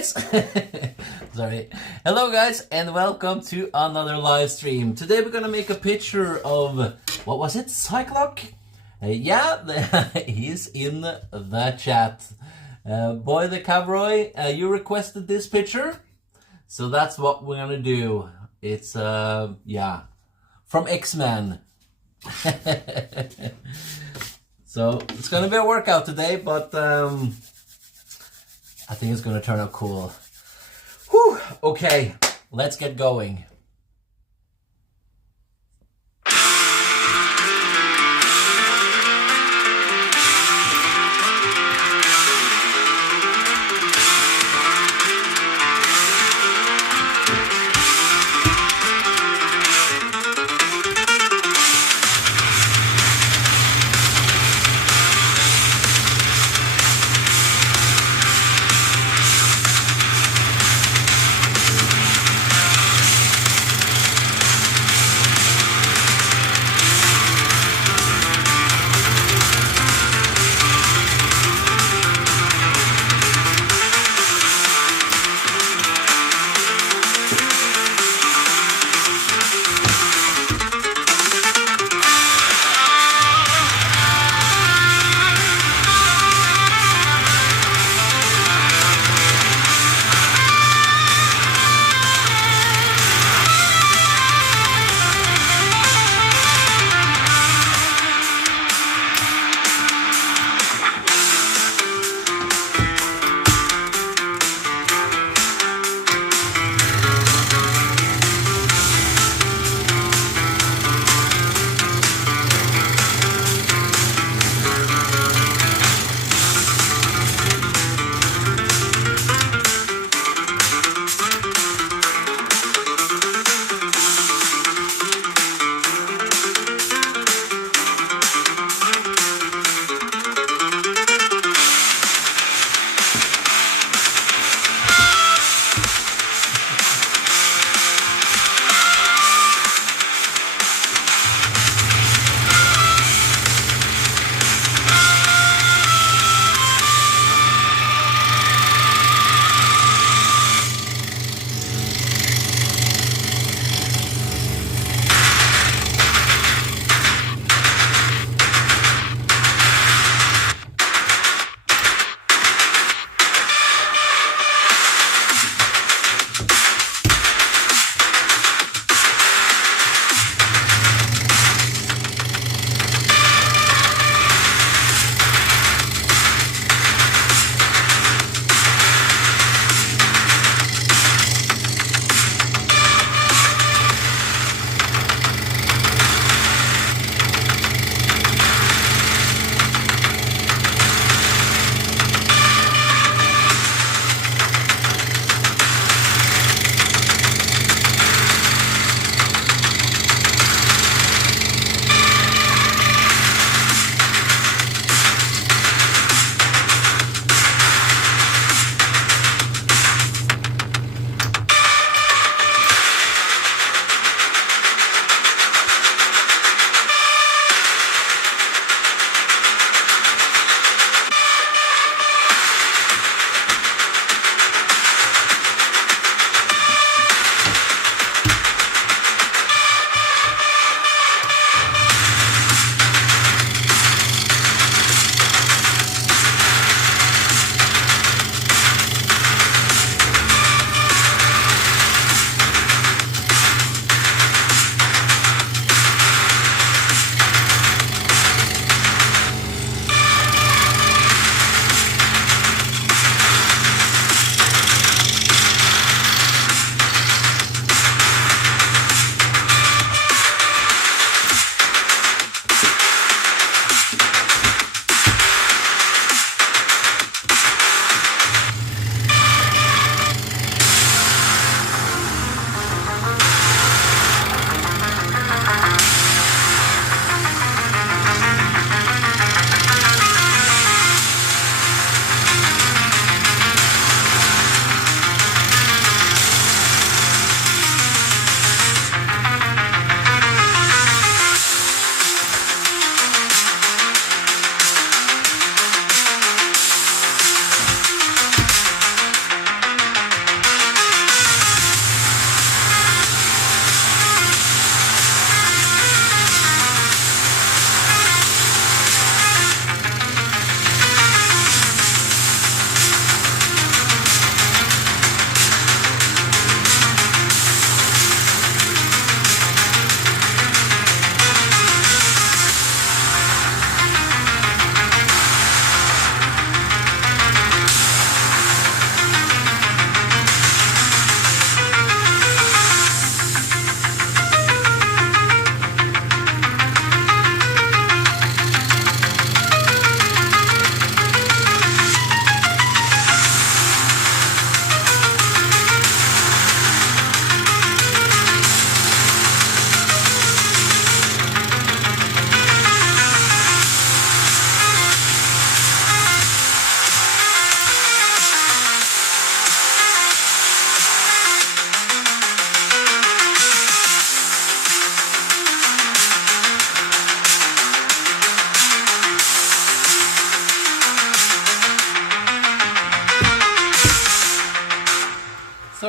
guys! Sorry. Hello guys and welcome to another live stream. Today we're gonna make a picture of, what was it? Psylocke? He's in the chat. Boy the Cowboy, you requested this picture. So that's what we're gonna do. It's, from X-Men. So it's gonna be a workout today, but I think it's gonna turn out cool. Whew. Okay, let's get going.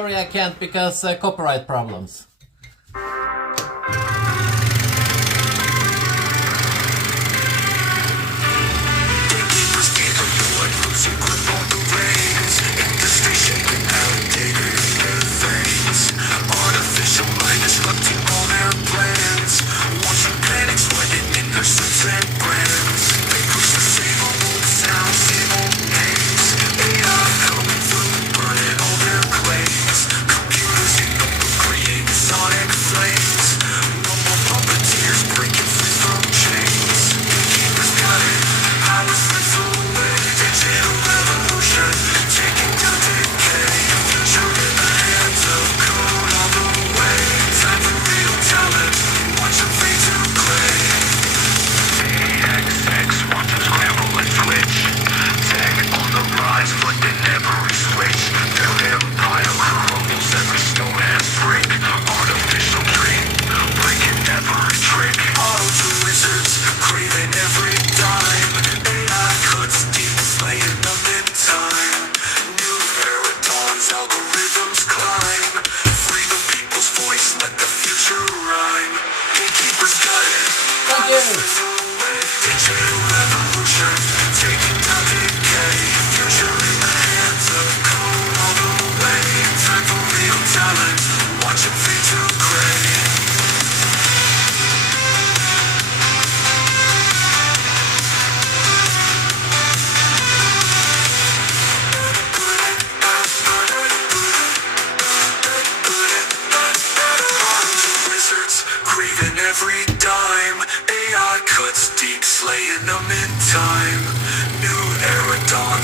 Sorry, I can't because copyright problems.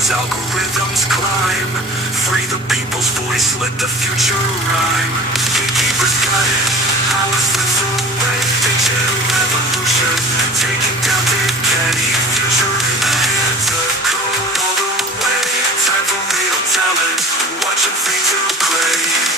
Algorithms climb, free the people's voice, let the future rhyme. Gatekeepers got it, power slips away. Digital revolution, taking down decay. Future in the hands of code all the way. Time for real talent, watch them fade to gray.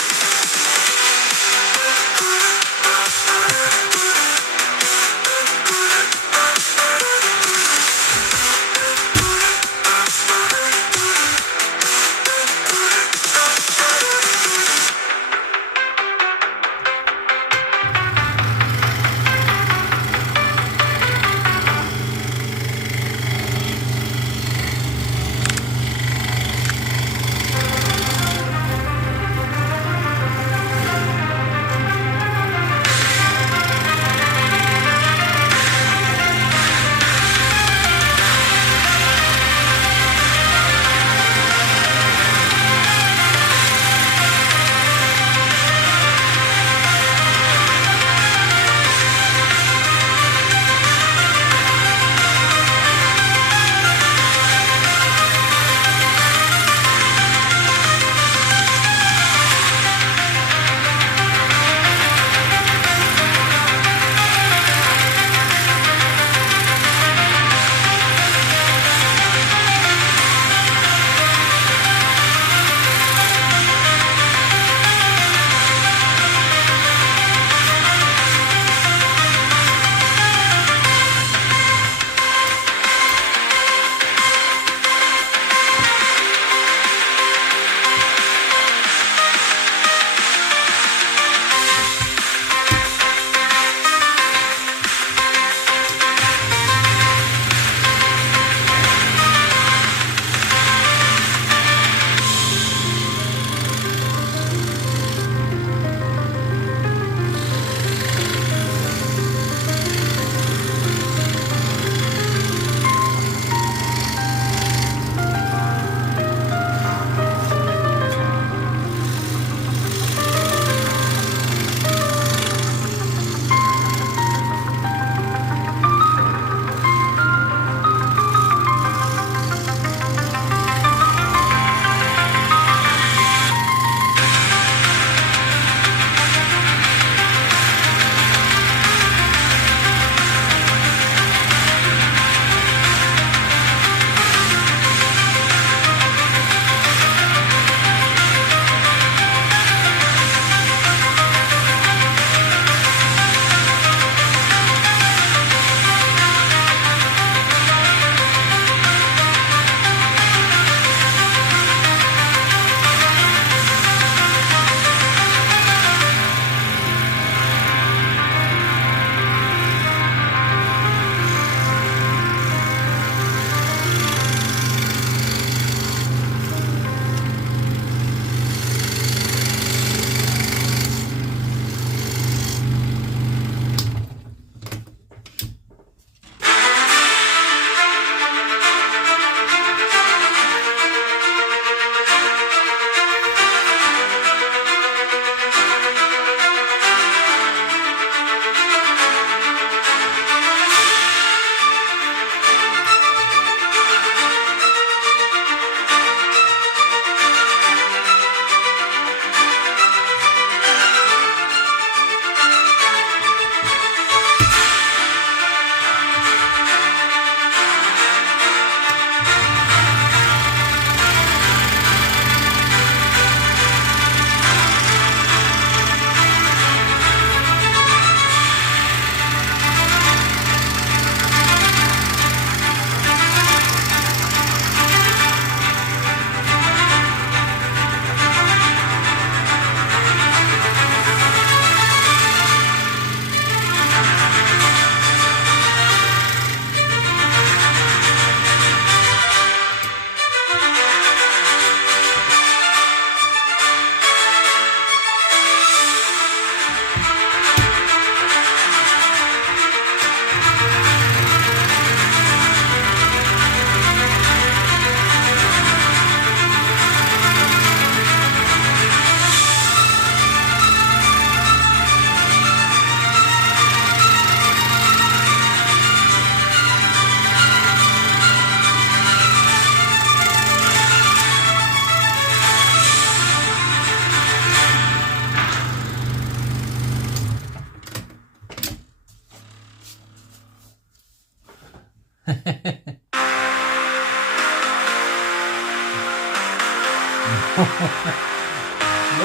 No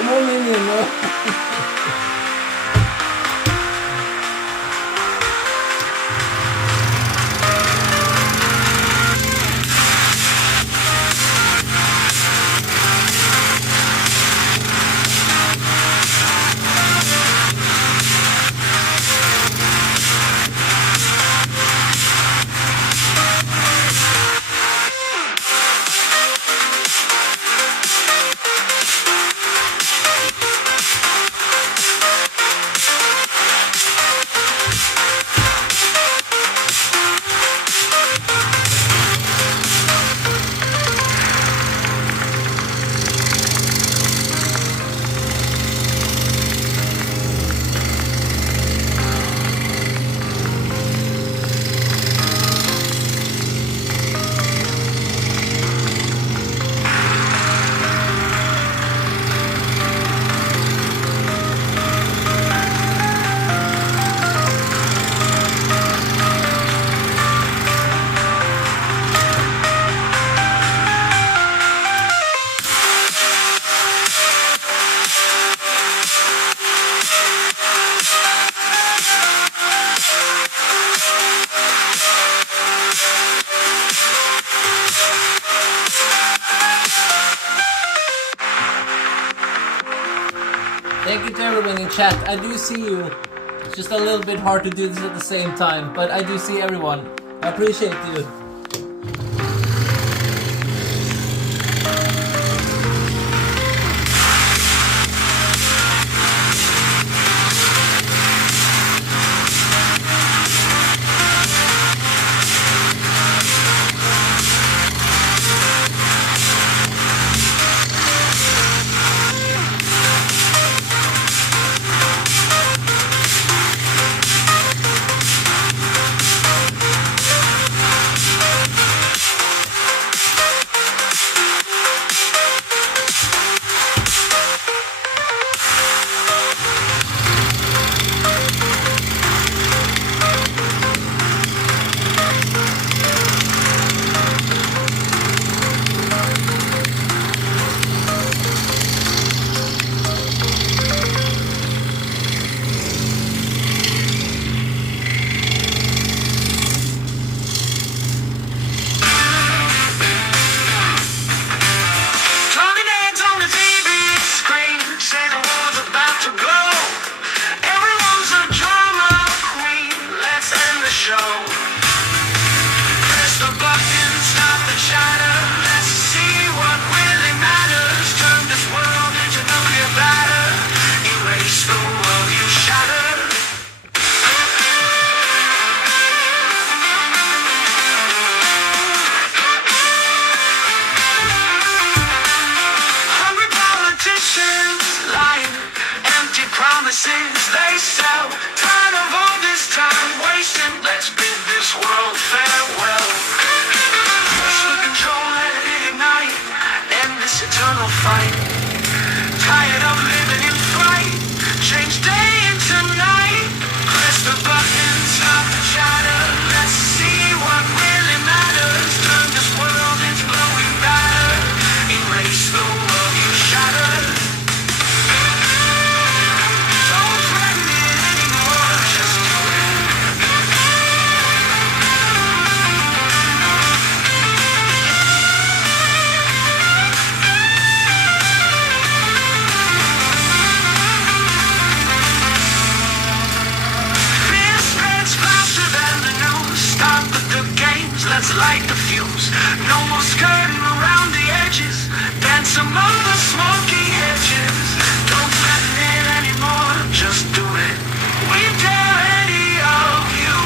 more minion, no. Thank you to everyone in chat. I do see you. It's just a little bit hard to do this at the same time, but I do see everyone. I appreciate you. They sell, tired of all this time wasting. Let's bid this world farewell. Push the control, let it ignite. End this eternal fight. Tired of living in fright. Change day into night. Press the button, stop the chatter. Let's see what really matters. Turn this world into glowing matter. Erase the world you shattered. Let's light the fuse. No more skirting around the edges. Dance among the smoky hedges. Don't threaten it anymore. Just do it. We dare any of you.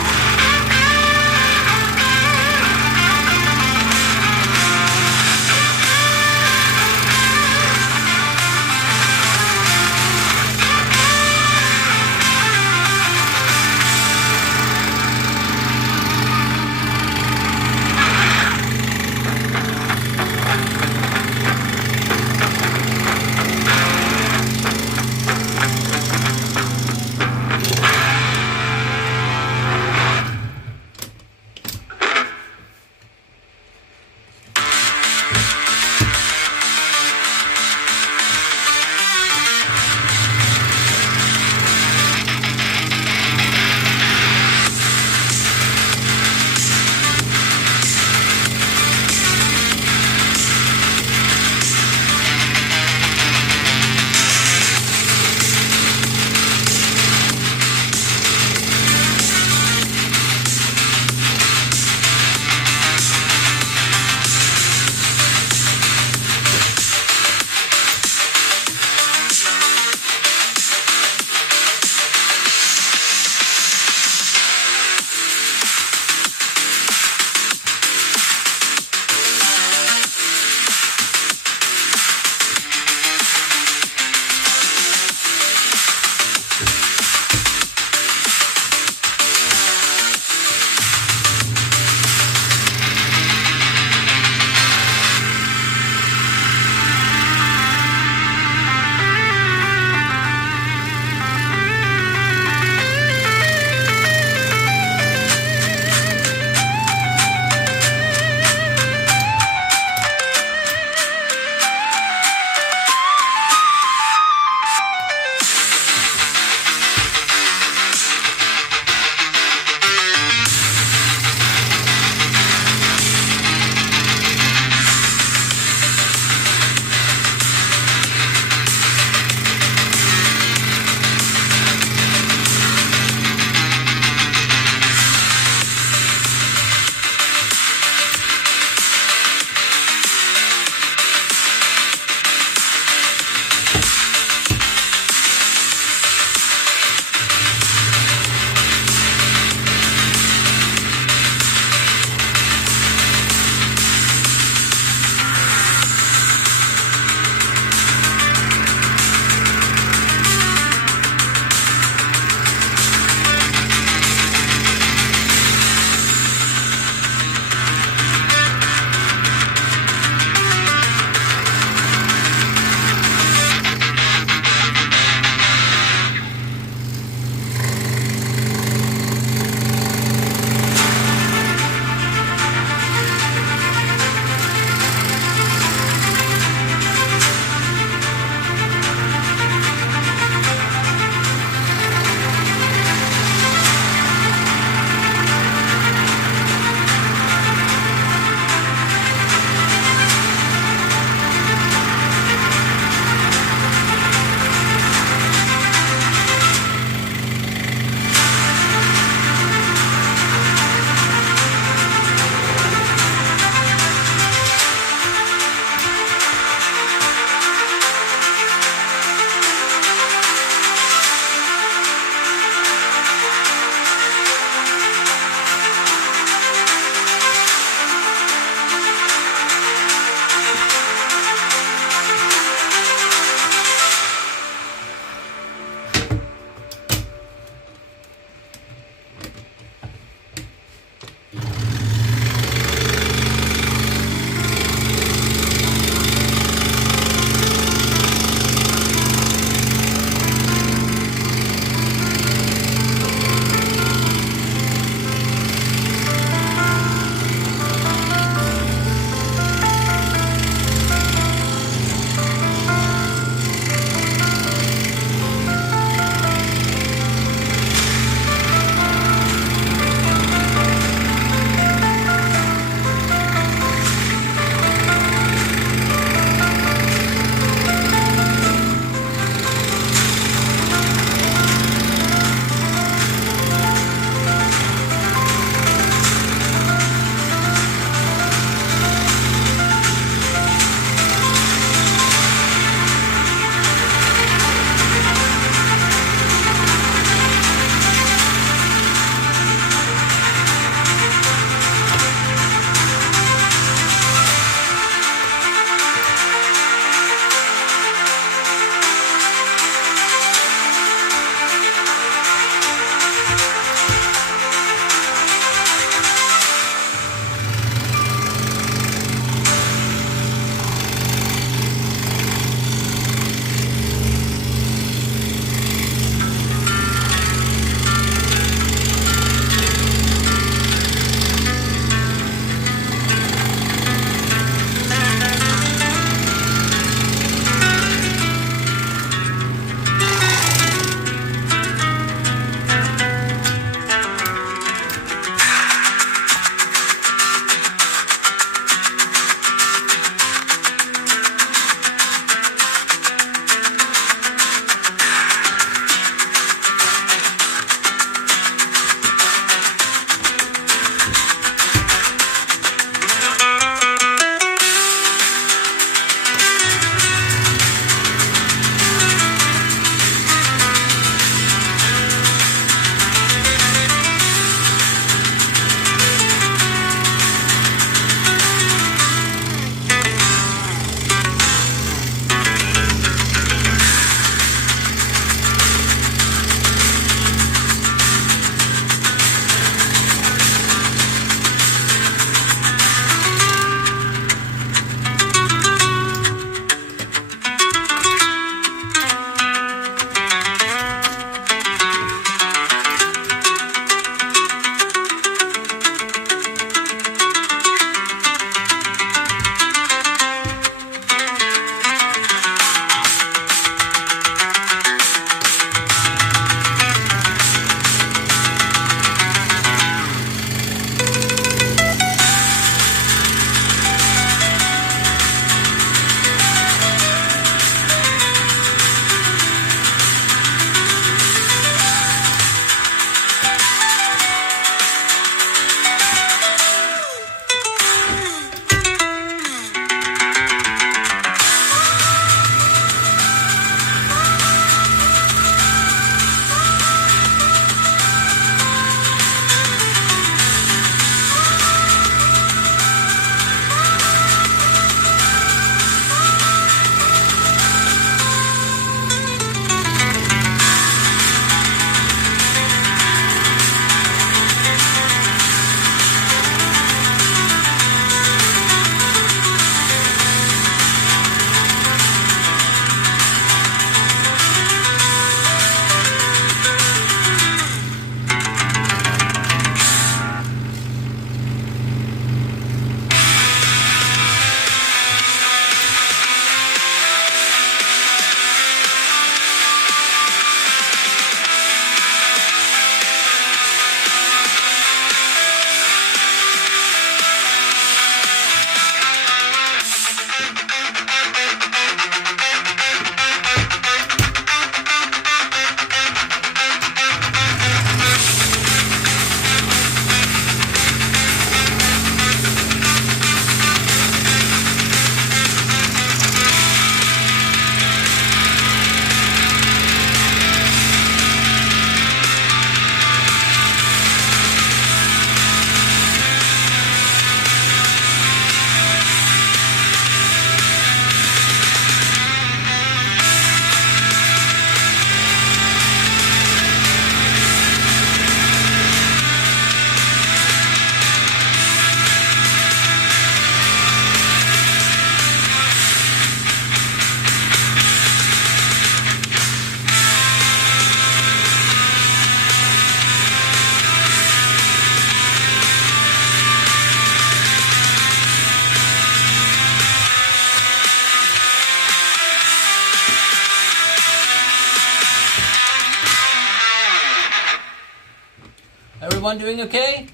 everyone doing okay?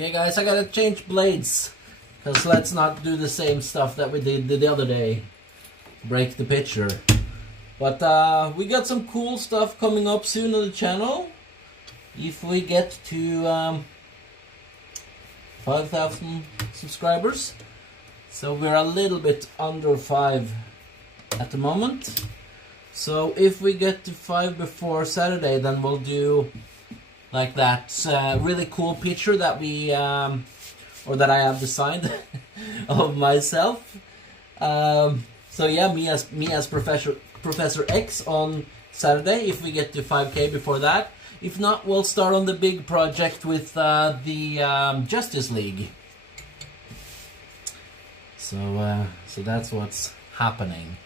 Okay guys, I gotta change blades, because let's not do the same stuff that we did the other day. Break the picture. But we got some cool stuff coming up soon on the channel. If we get to 5,000 subscribers. So we're a little bit under 5 at the moment. So if we get to 5 before Saturday, then we'll do like that really cool picture that we or that I have designed of myself. So yeah, me as Professor X on Saturday. If we get to 5K before that, If not, we'll start on the big project with the Justice League. So that's what's happening.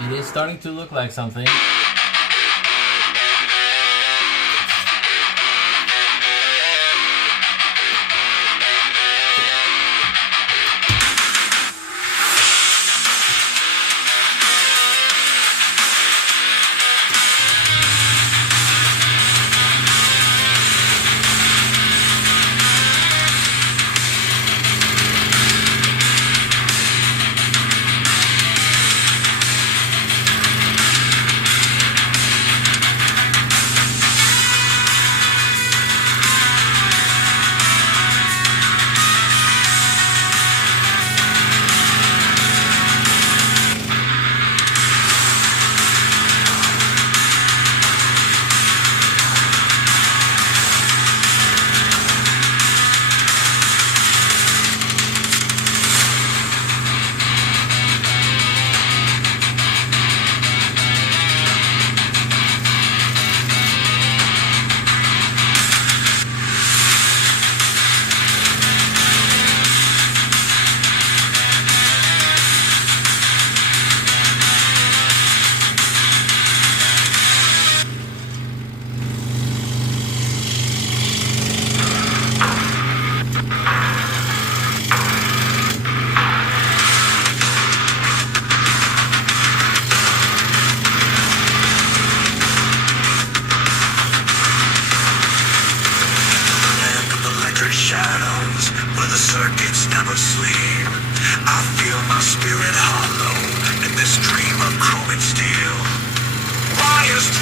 It is starting to look like something.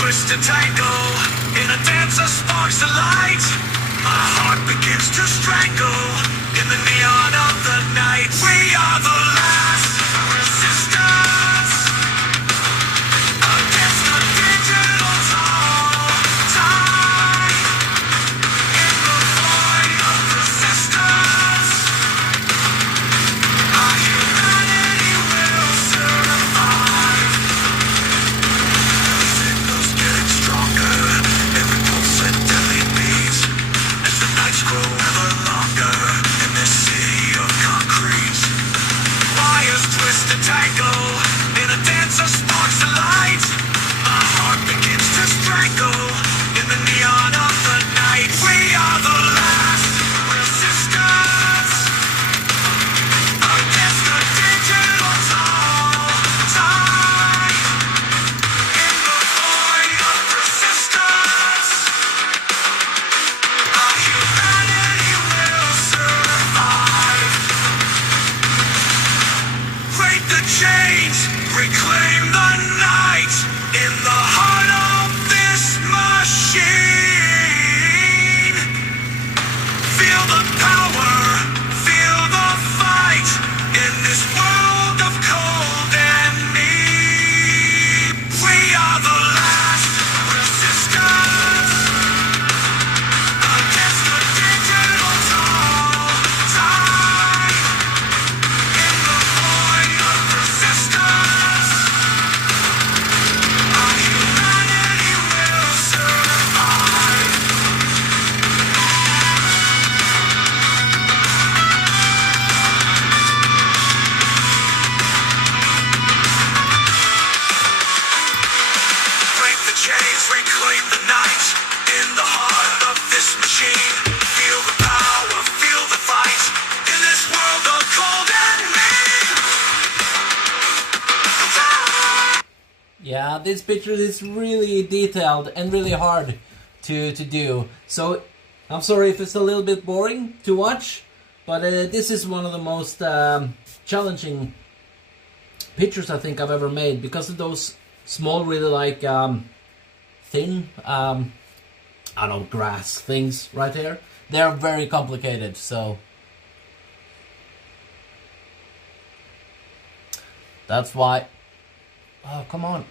twist and tangle in a dance of sparks of light. My heart begins to strangle in the neon of the night. We are the last resistance against the digital time. In the void of resistance, our humanity this picture is really detailed and really hard to do. So I'm sorry if it's a little bit boring to watch, but this is one of the most challenging pictures I think I've ever made, because of those small, really like thin, I don't know, grass things right here. They're very complicated, so that's why. Oh, come on.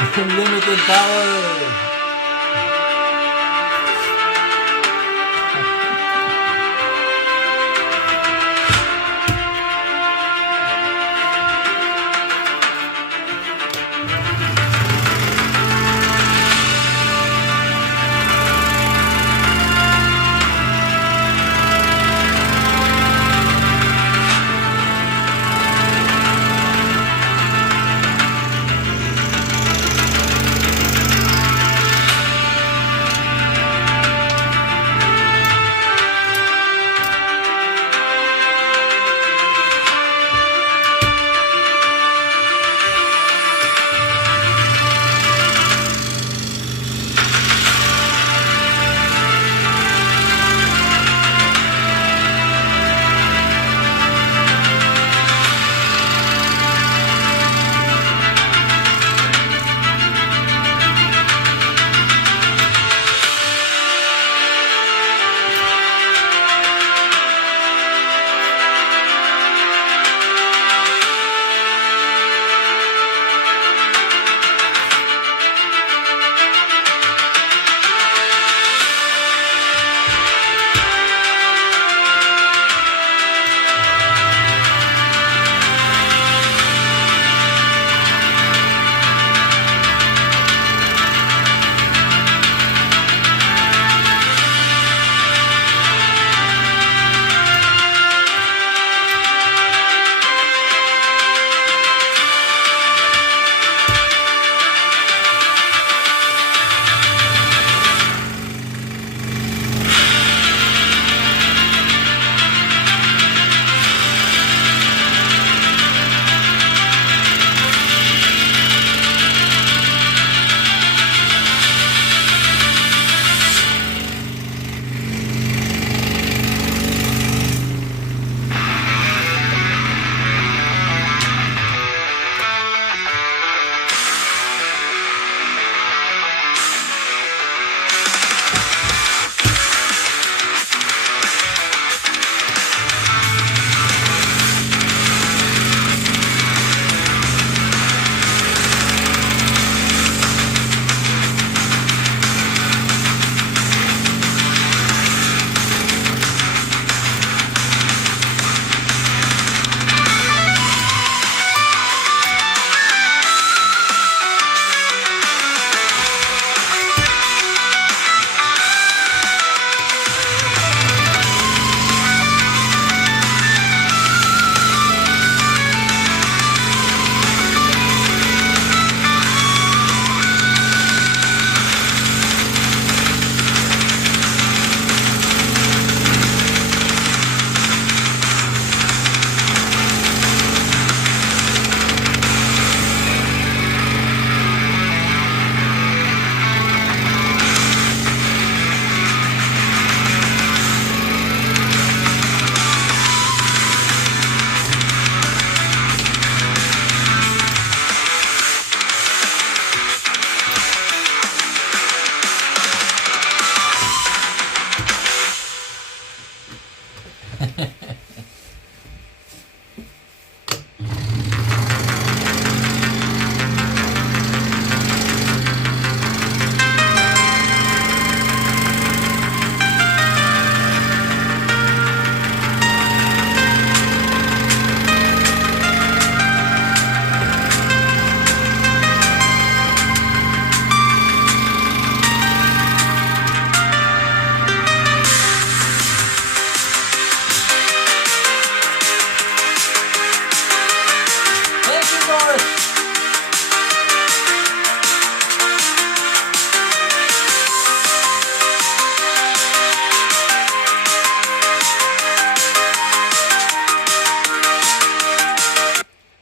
Unlimited power.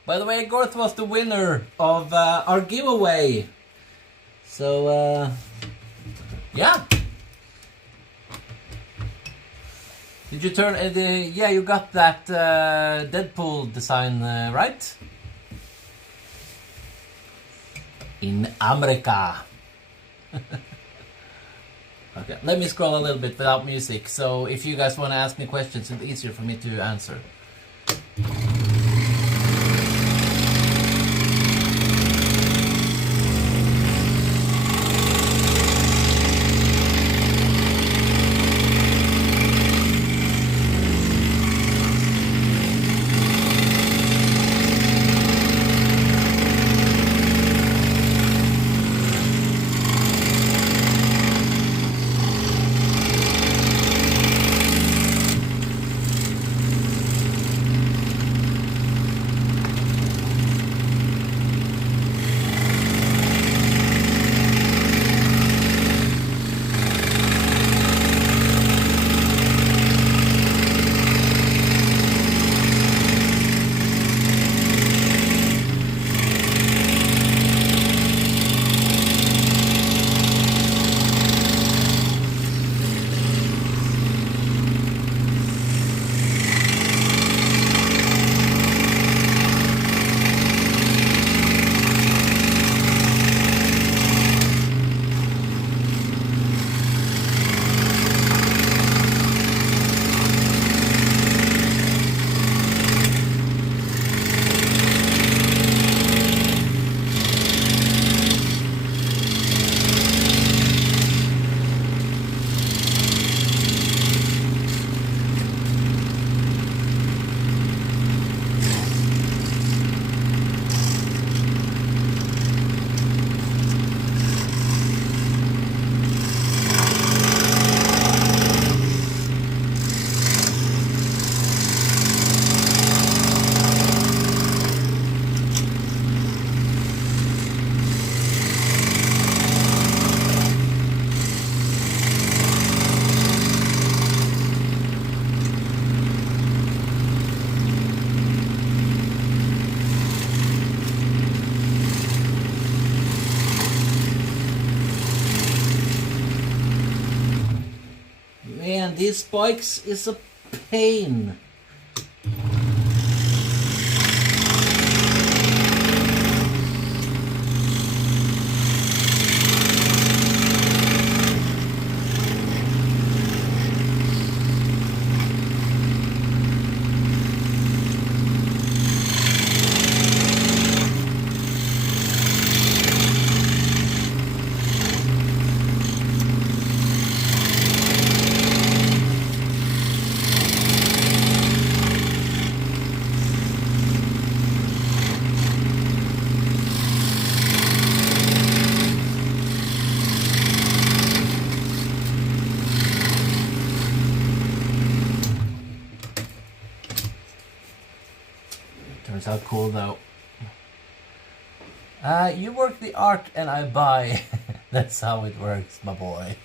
By the way, Gorth was the winner of our giveaway. So, yeah. Did you turn... yeah, you got that Deadpool design, right? In America. Okay, let me scroll a little bit without music. So if you guys want to ask me questions, it's easier for me to answer. man, these spikes is a pain. Turns out cool though. You work the art and I buy. That's how it works, my boy.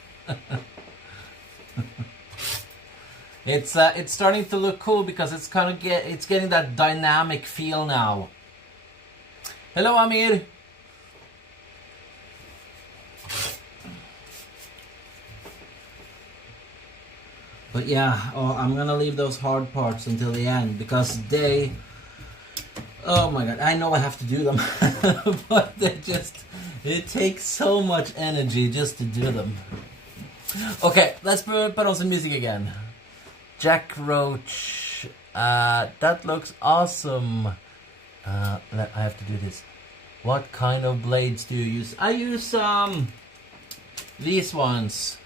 It's starting to look cool because it's kind of it's getting that dynamic feel now. Hello, Amir. But yeah, I'm gonna leave those hard parts until the end because they. Oh my god, I know I have to do them, but it takes so much energy just to do them. Okay, let's put on some music again. Jack Roach, that looks awesome. I have to do this. What kind of blades do you use? I use these ones.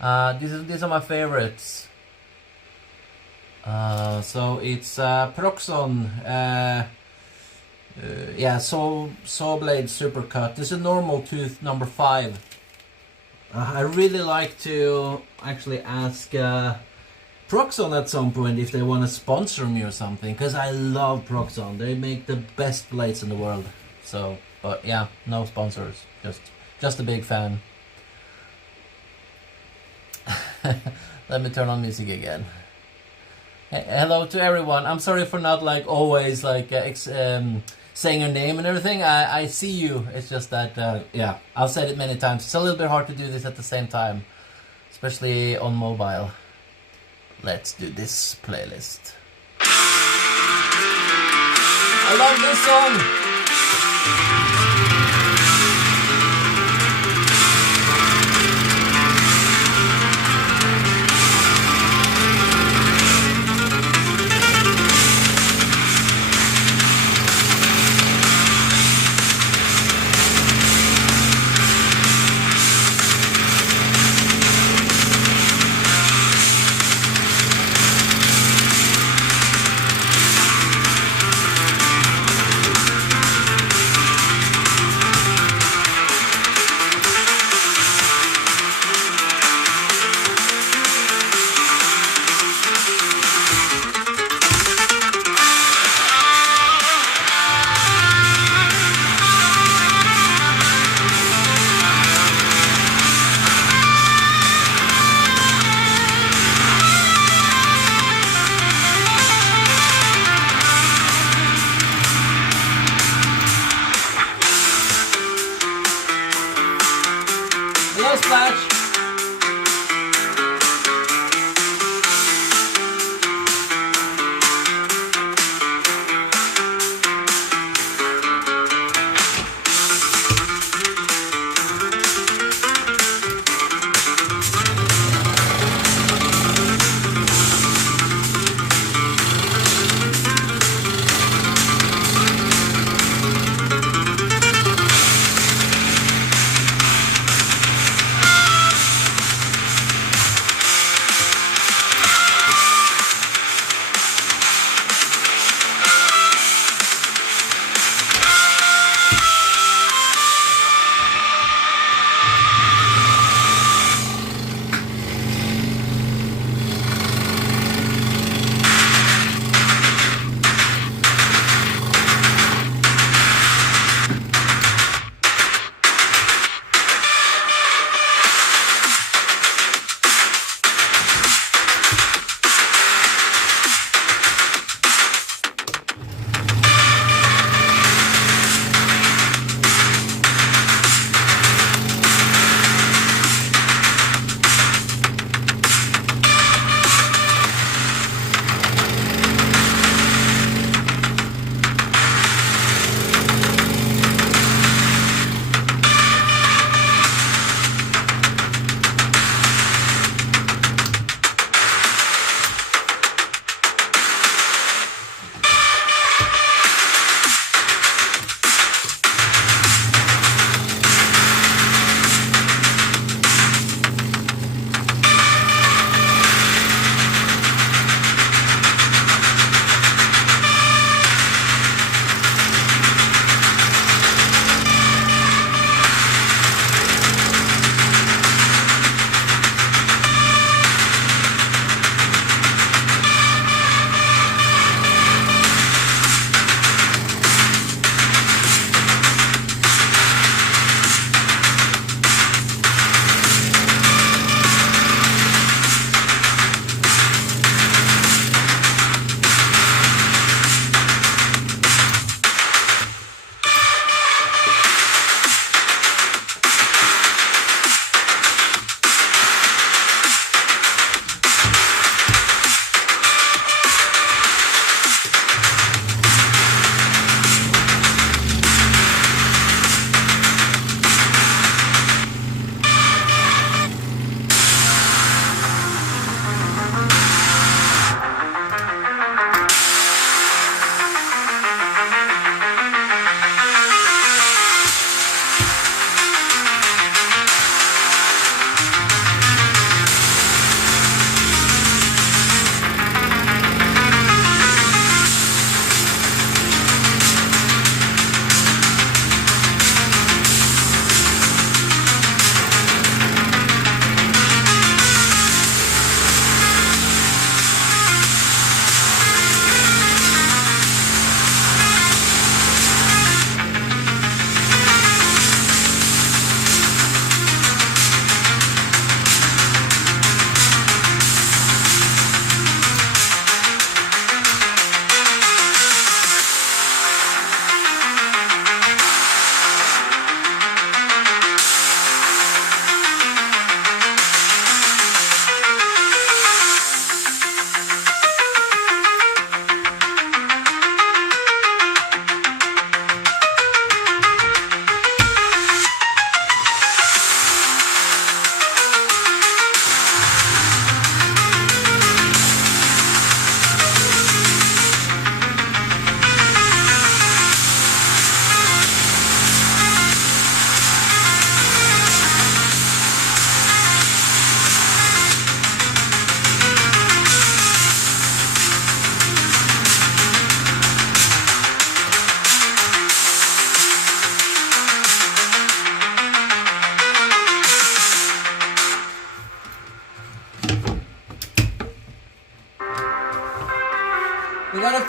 These are my favorites. So it's Proxon, yeah, saw blade supercut. This is a normal tooth number 5. I really like to actually ask Proxon at some point if they want to sponsor me or something, because I love Proxon. They make the best blades in the world. So, but yeah, no sponsors. Just a big fan. Let me turn on music again. Hello to everyone. I'm sorry for not like always like saying your name and everything. I see you. It's just that yeah, I've said it many times. It's a little bit hard to do this at the same time, especially on mobile. Let's do this playlist. I love this song.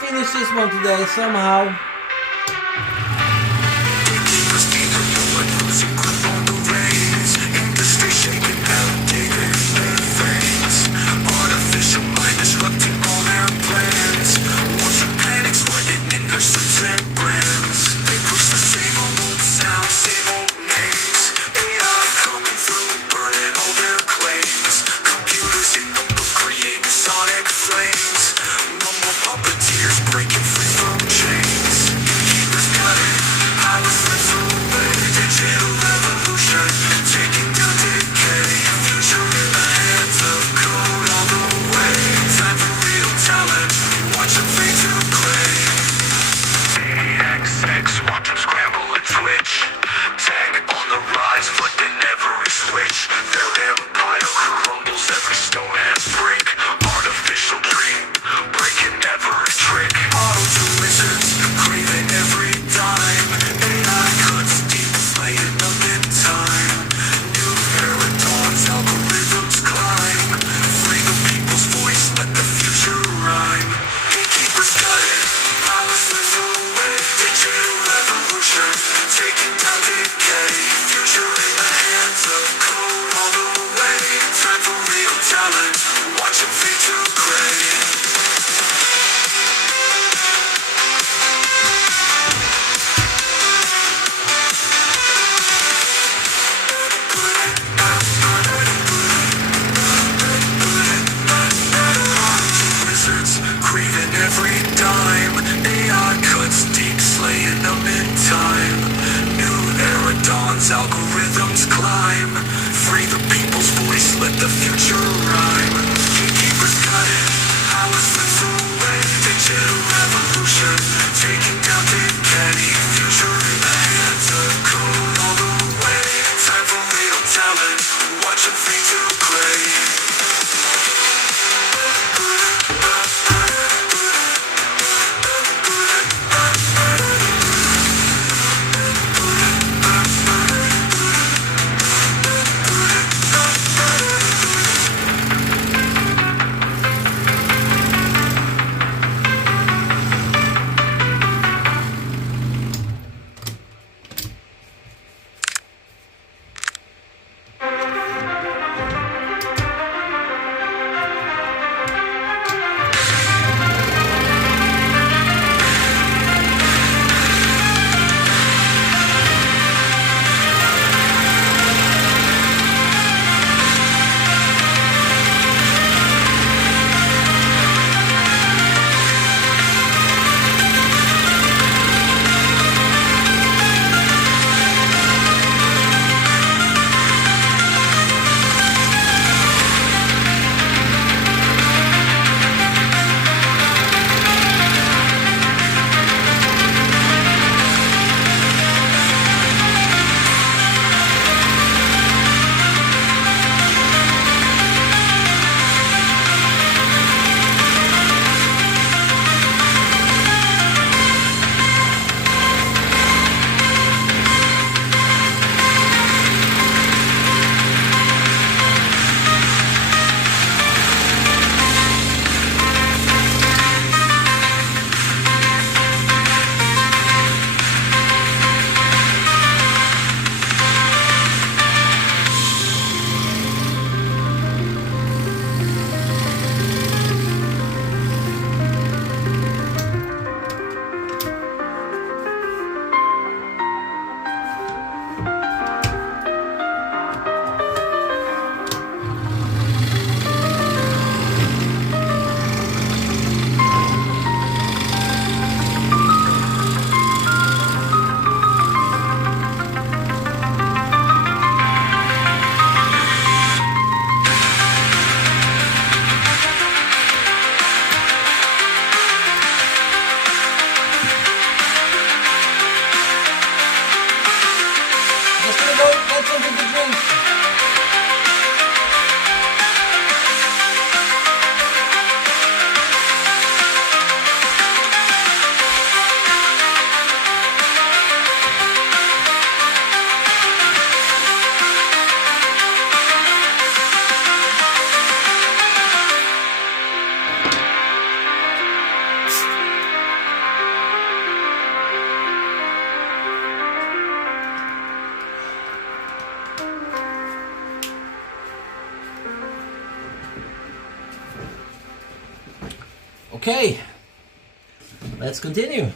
finish this one today somehow. Algorithms climb. Free the people's voice, let the future rhyme. Gatekeepers cut it, power slips away. Digital revolution, taking down decay. Future in the hands of code all the way. Time for real talent, watch them fade to gray. Okay, let's continue.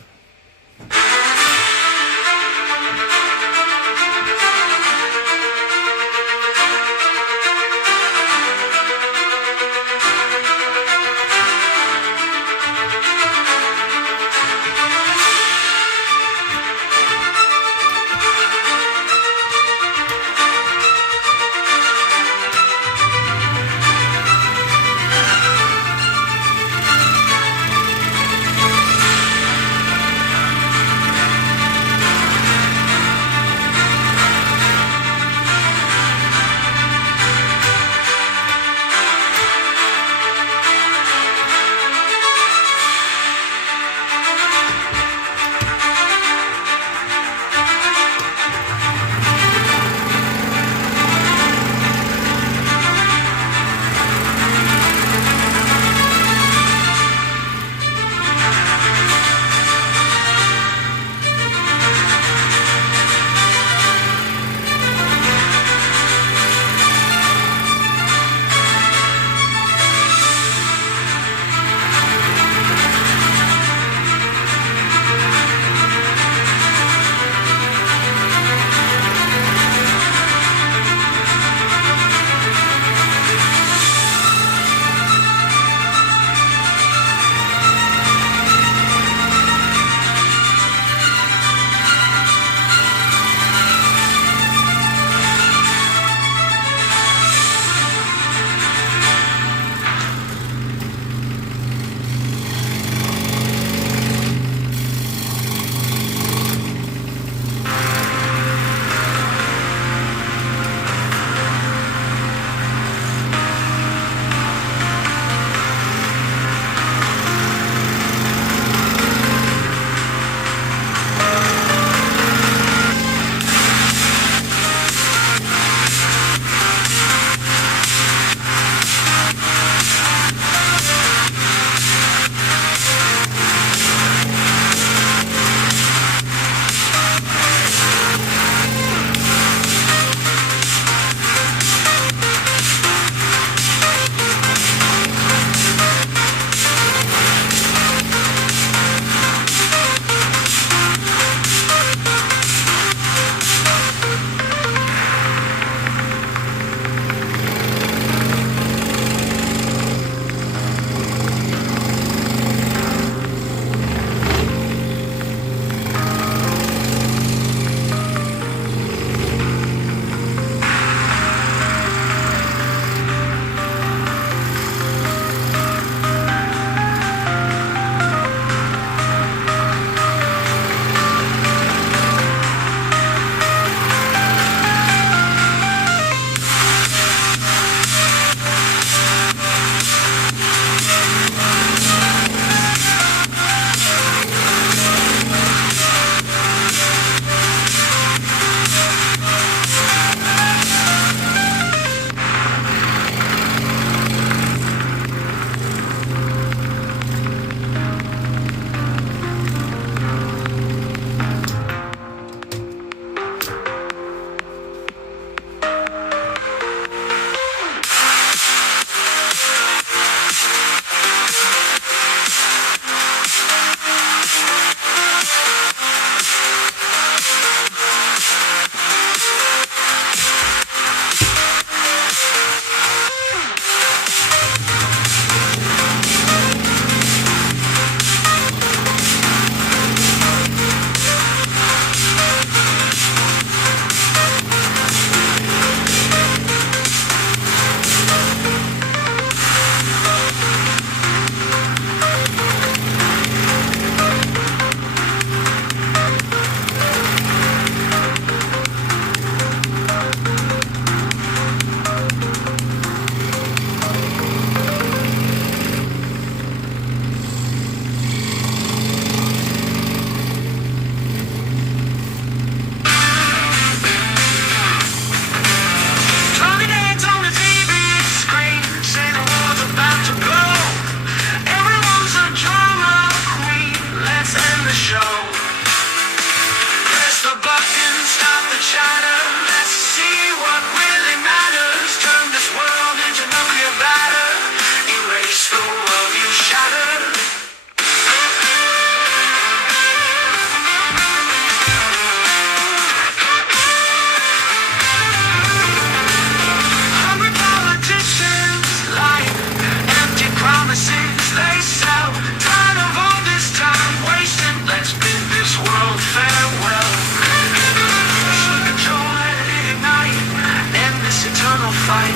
fight.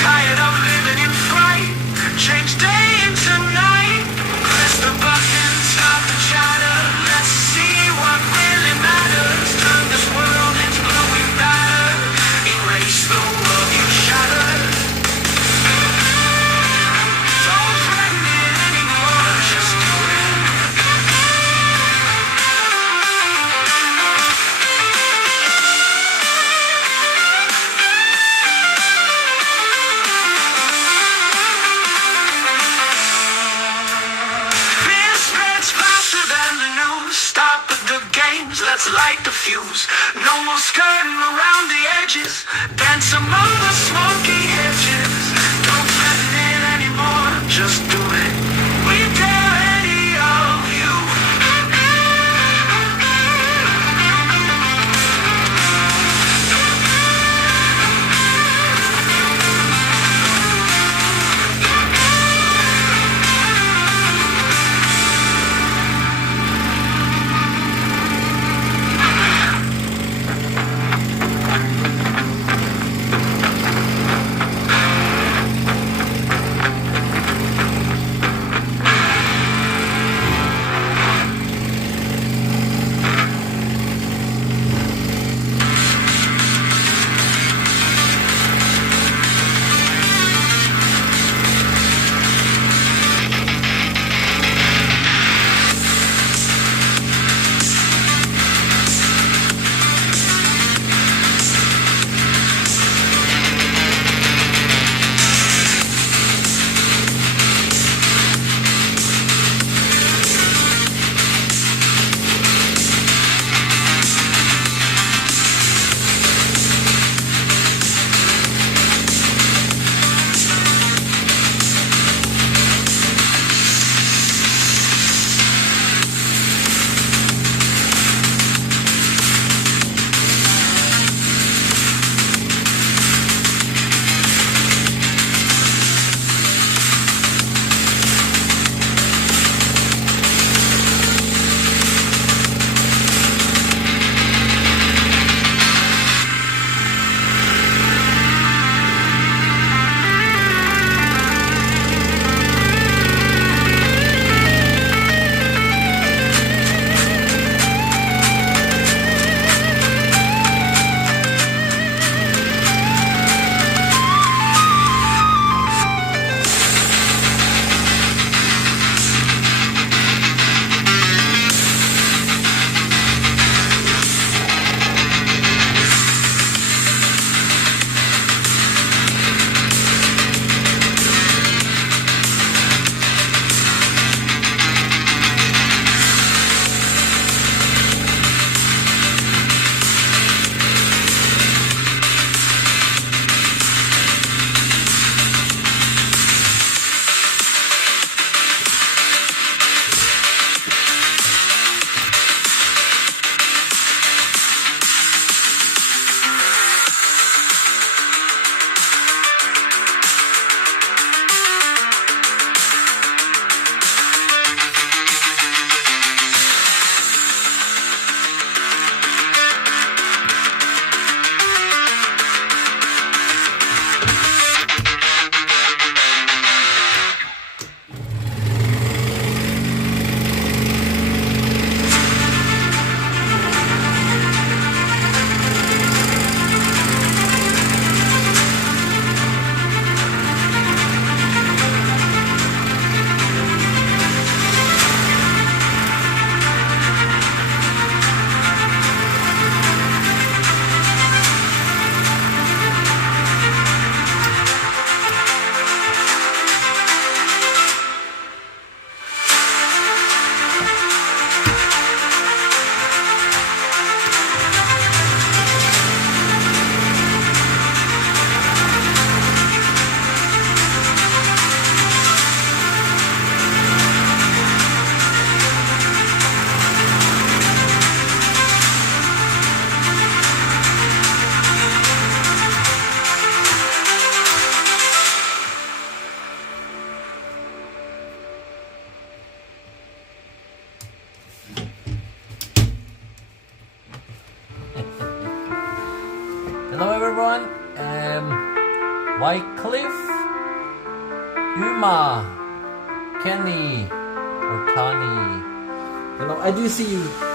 Tired of living in fright. Change day into night. Press the button, stop the chatter. Let's see what really matters. Turn this world into glowing matter. Erase the world you shattered. Don't threaten it anymore, just do it. Fear spreads faster than the news. Stop at the games, let's light the fuse. No more skirting around the edges. Dance among the smoky hedges. Don't threaten it anymore, just do it. We dare any of you. Hello everyone. Wycliffe, Uma, Kenny, or Tani. You know, I do see you.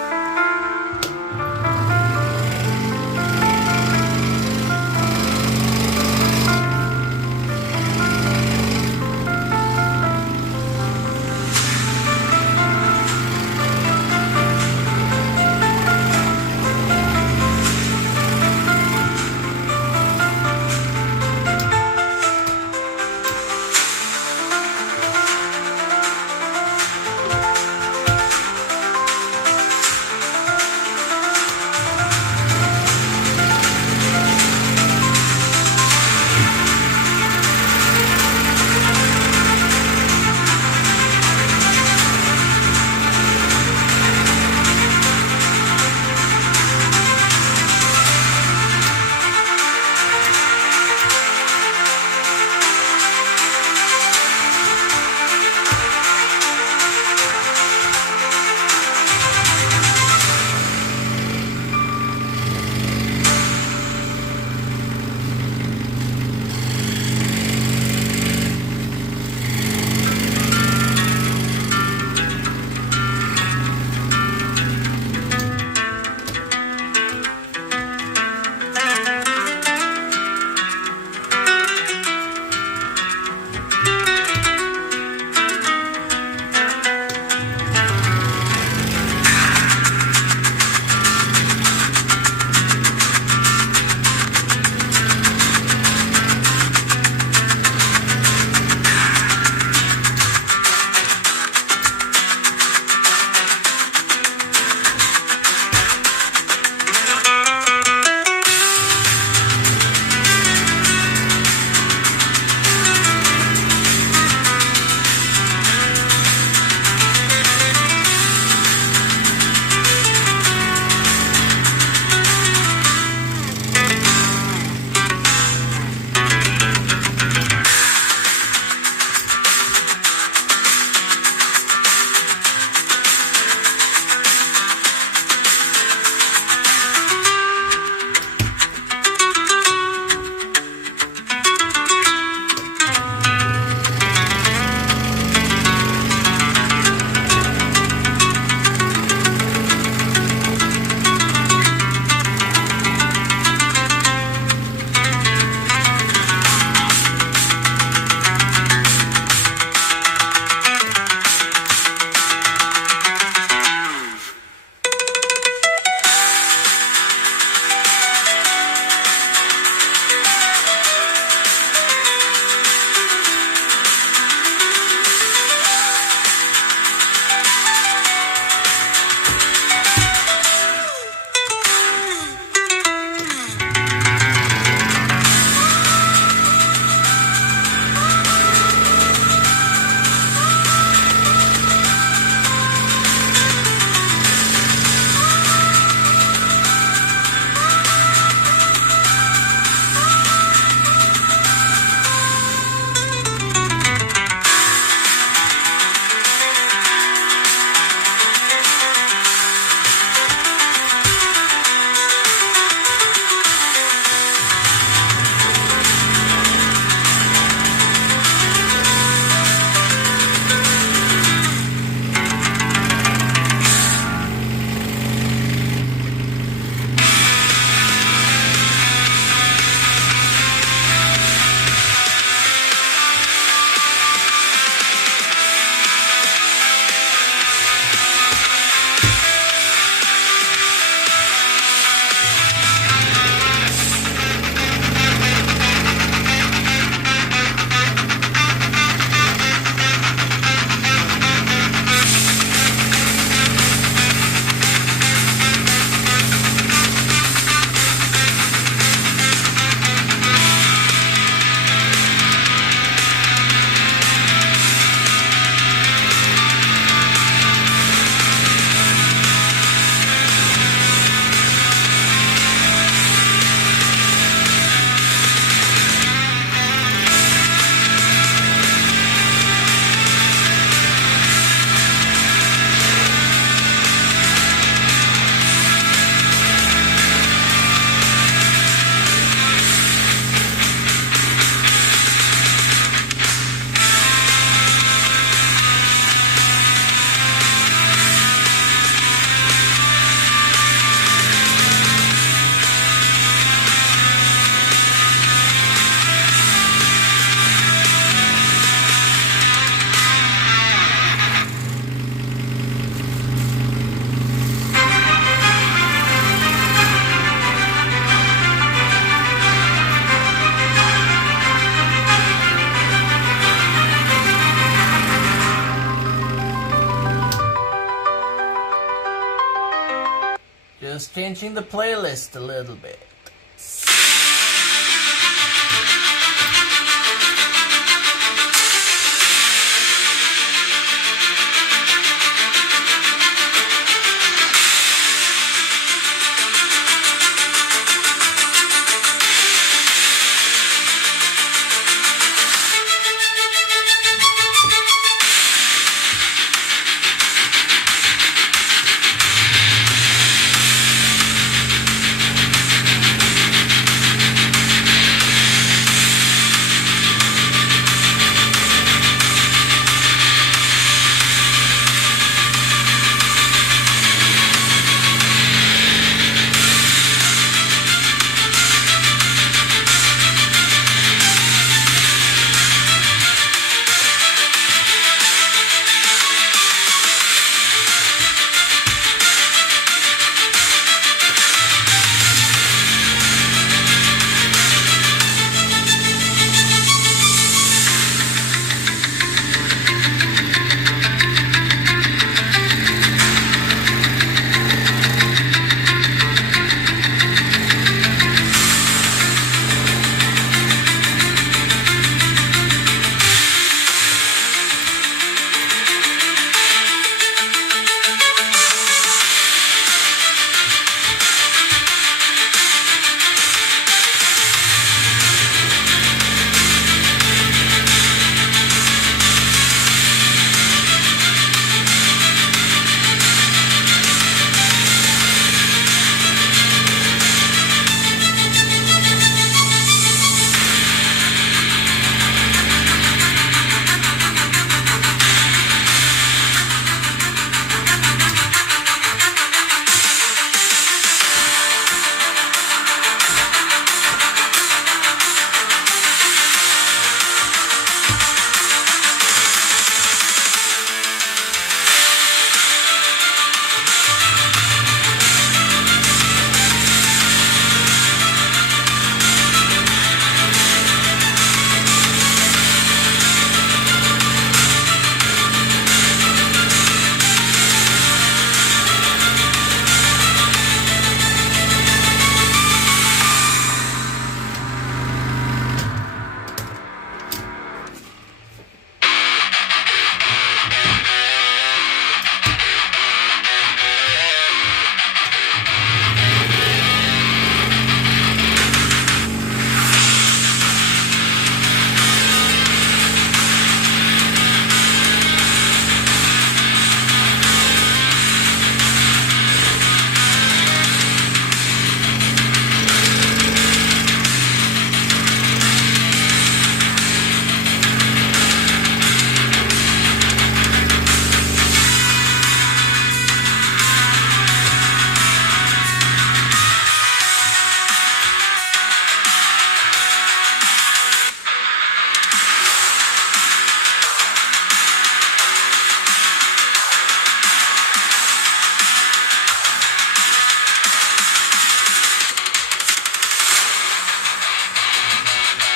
changing the playlist a little bit.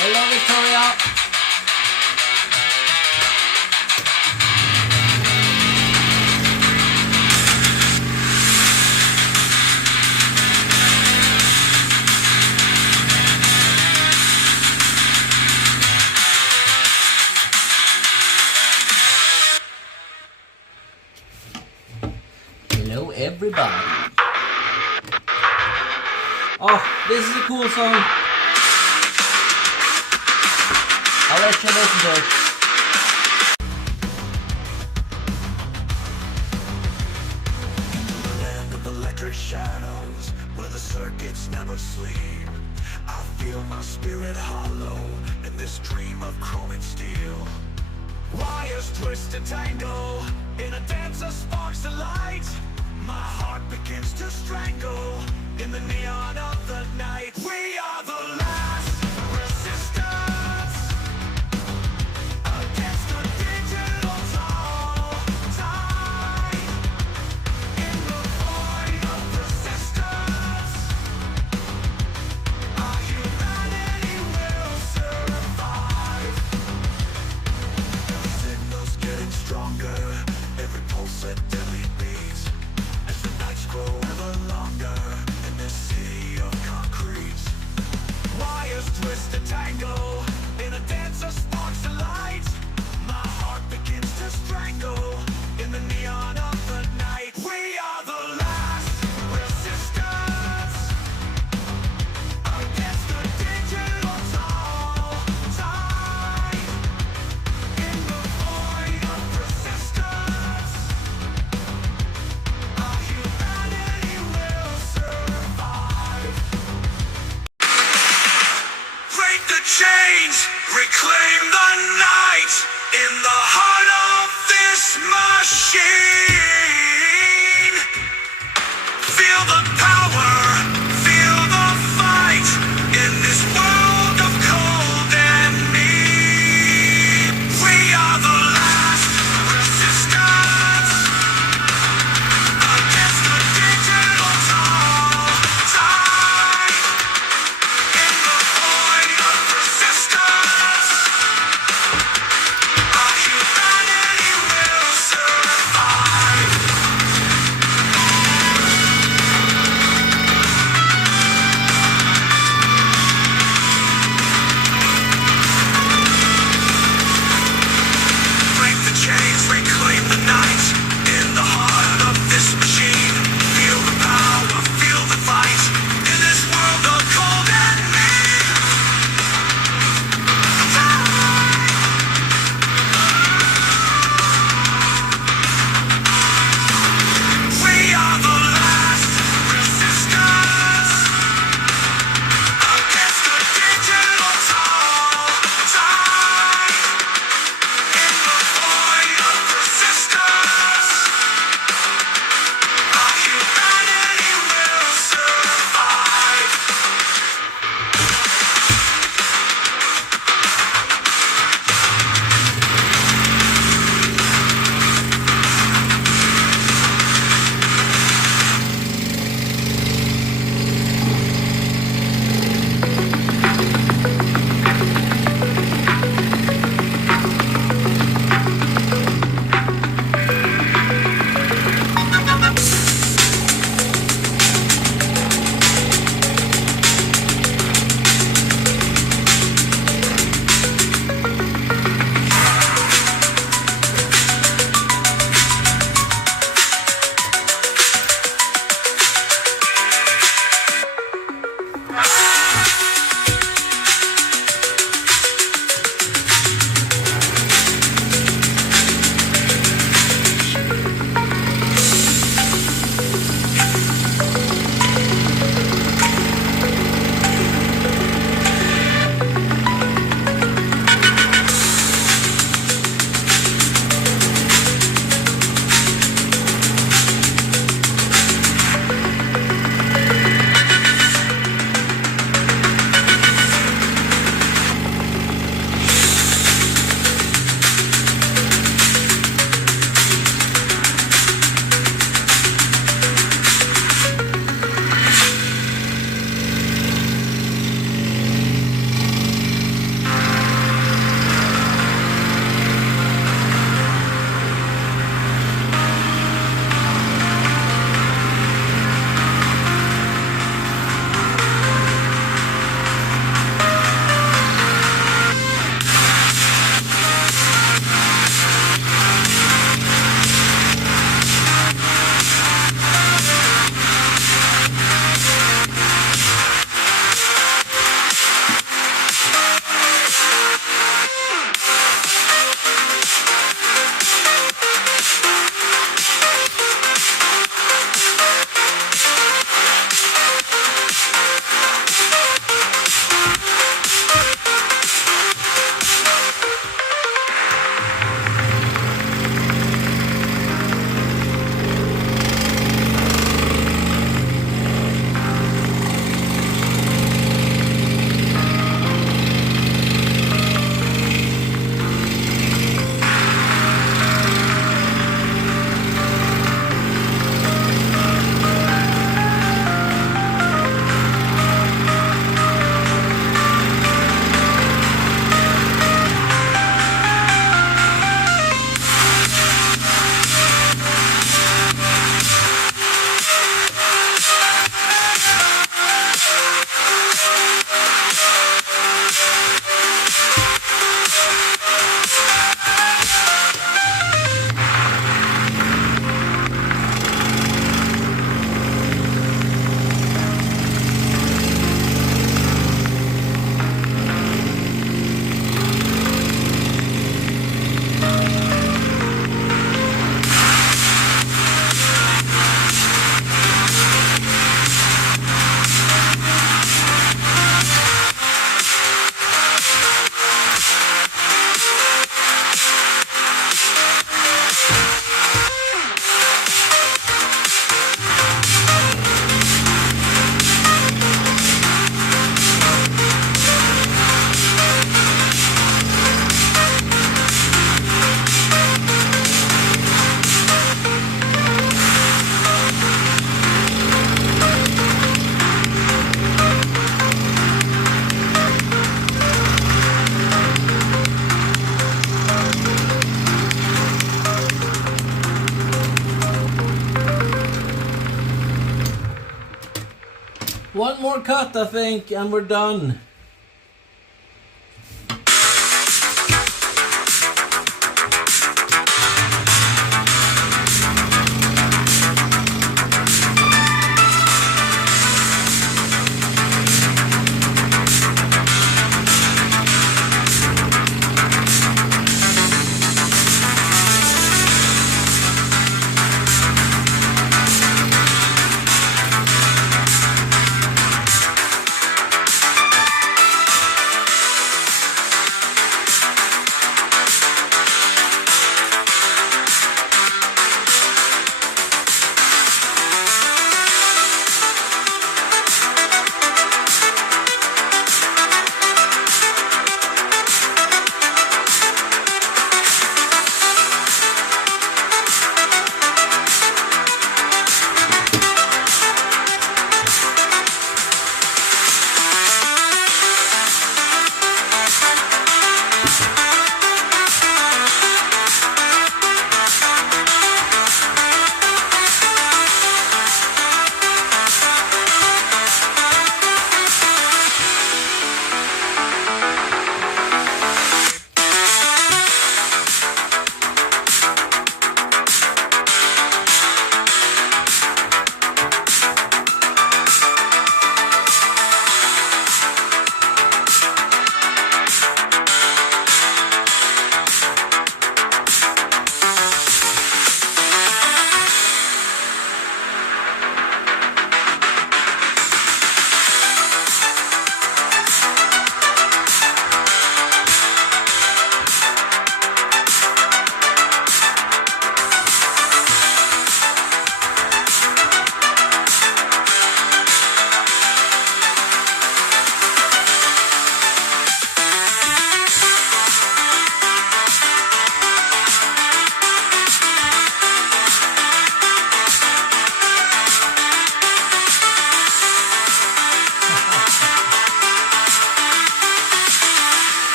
Hello, Victoria. Hello, everybody. Oh, this is a cool song. I'll let you listen to it. Land of electric shadows, where the circuits never sleep. I feel my spirit hollow in this dream of chrome and steel. Wires twist and tangle in a dance of sparks of light. My heart begins to strangle in the neon of the night. We are the last resistance against the digital tide. In the void of resistance, our humanity will survive. Signals getting stronger, every pulse a deadly beat. As the nights grow ever longer, the chains, reclaim the night in the heart of this machine. Feel the power, feel the fight in this world of cold and need. We are the last resistance against the digital tide. In the void of resistance, our humanity will survive. One more cut, I think, and we're done.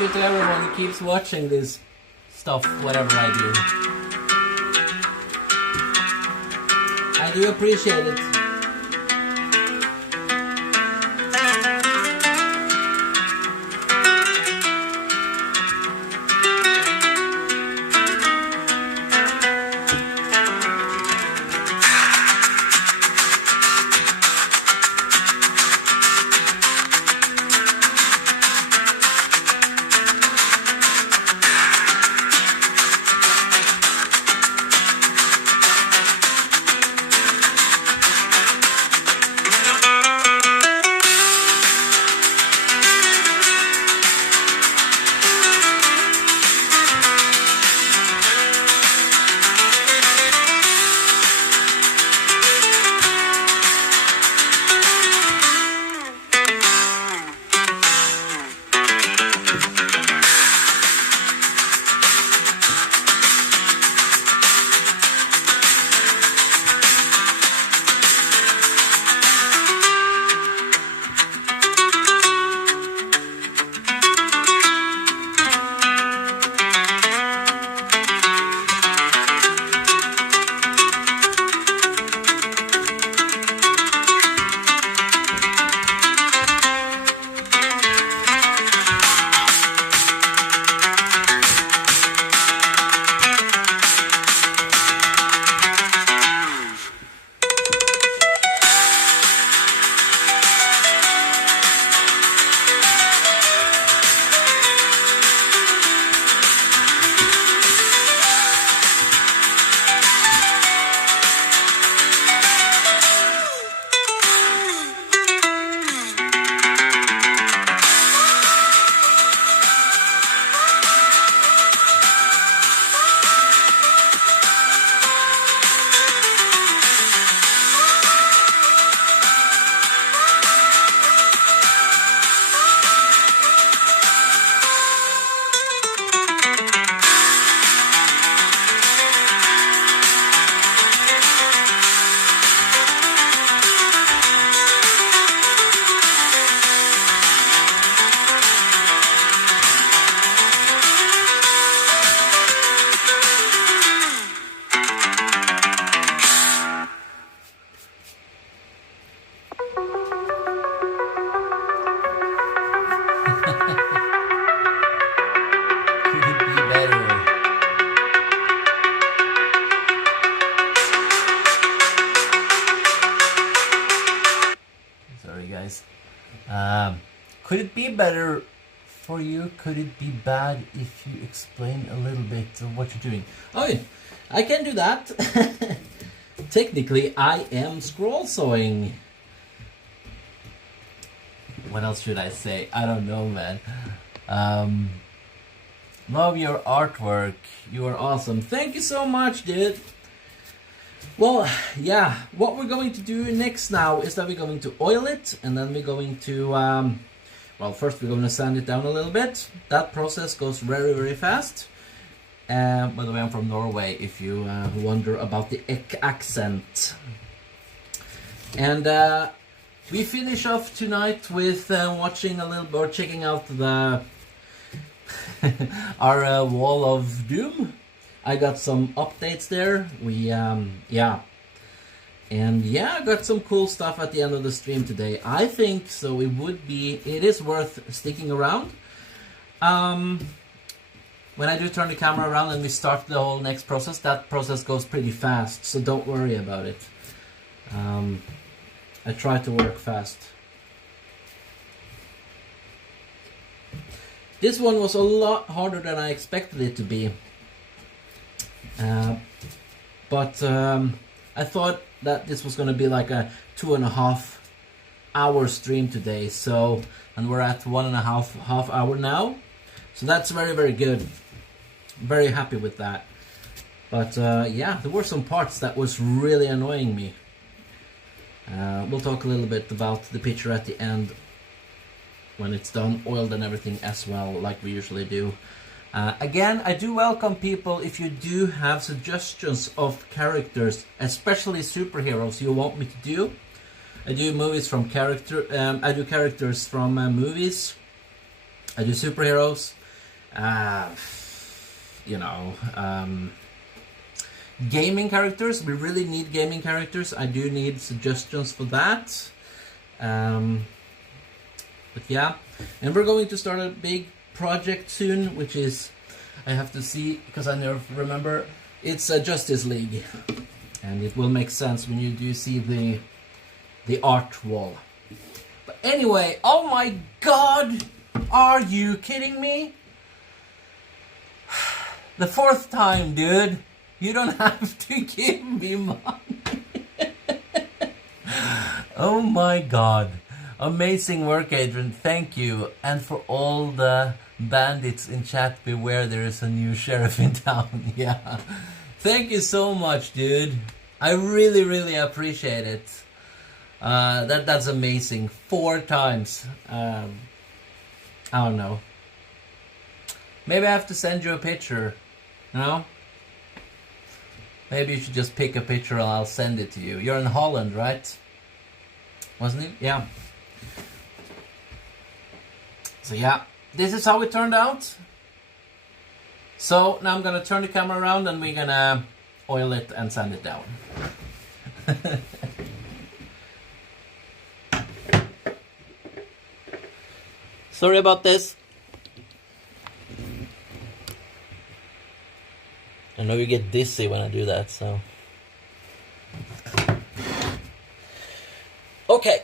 Thank you to everyone who keeps watching this stuff, whatever I do. I do appreciate it. Could it be better for you? Could it be bad if you explain a little bit of what you're doing? Oh, yeah, I can do that. Technically, I am scroll sawing. What else should I say? I don't know, man. Love your artwork. You are awesome. Thank you so much, dude. Well, yeah, what we're going to do next now is that we're going to oil it, and then we're going to, well, first we're going to sand it down a little bit. That process goes very, very fast. By the way, I'm from Norway, if you wonder about the accent. And we finish off tonight with watching a little, or checking out the our wall of doom. I got some updates there. We yeah, and yeah, I got some cool stuff at the end of the stream today. I think so. It is worth sticking around. When I do turn the camera around and we start the whole next process, that process goes pretty fast, so don't worry about it. I try to work fast. This one was a lot harder than I expected it to be. But I thought that this was going to be like a 2.5 hour stream today. So, and we're at 1.5 hour now. So that's very, very good. Very happy with that. But yeah, there were some parts that was really annoying me. We'll talk a little bit about the picture at the end when it's done, oiled and everything as well, like we usually do. Again, I do welcome people if you do have suggestions of characters, especially superheroes you want me to do. I do movies from I do characters from movies. I do superheroes. You know, gaming characters. We really need gaming characters. I do need suggestions for that. But yeah, and we're going to start a big project soon, which is, I have to see, because I never remember, it's a Justice League, and it will make sense when you do see the art wall. But anyway, oh my god, are you kidding me? The 4th time, dude. You don't have to give me money. Oh my god. Amazing work, Adrian. Thank you. And for all the bandits in chat, beware, there is a new sheriff in town. Yeah. Thank you so much, dude. I really, really appreciate it. That's amazing. 4 times. I don't know. Maybe I have to send you a picture. No? Maybe you should just pick a picture and I'll send it to you. You're in Holland, right? Wasn't it? Yeah. So yeah, this is how it turned out. So now I'm gonna turn the camera around and we're gonna oil it and sand it down. Sorry about this. I know you get dizzy when I do that, so. Okay.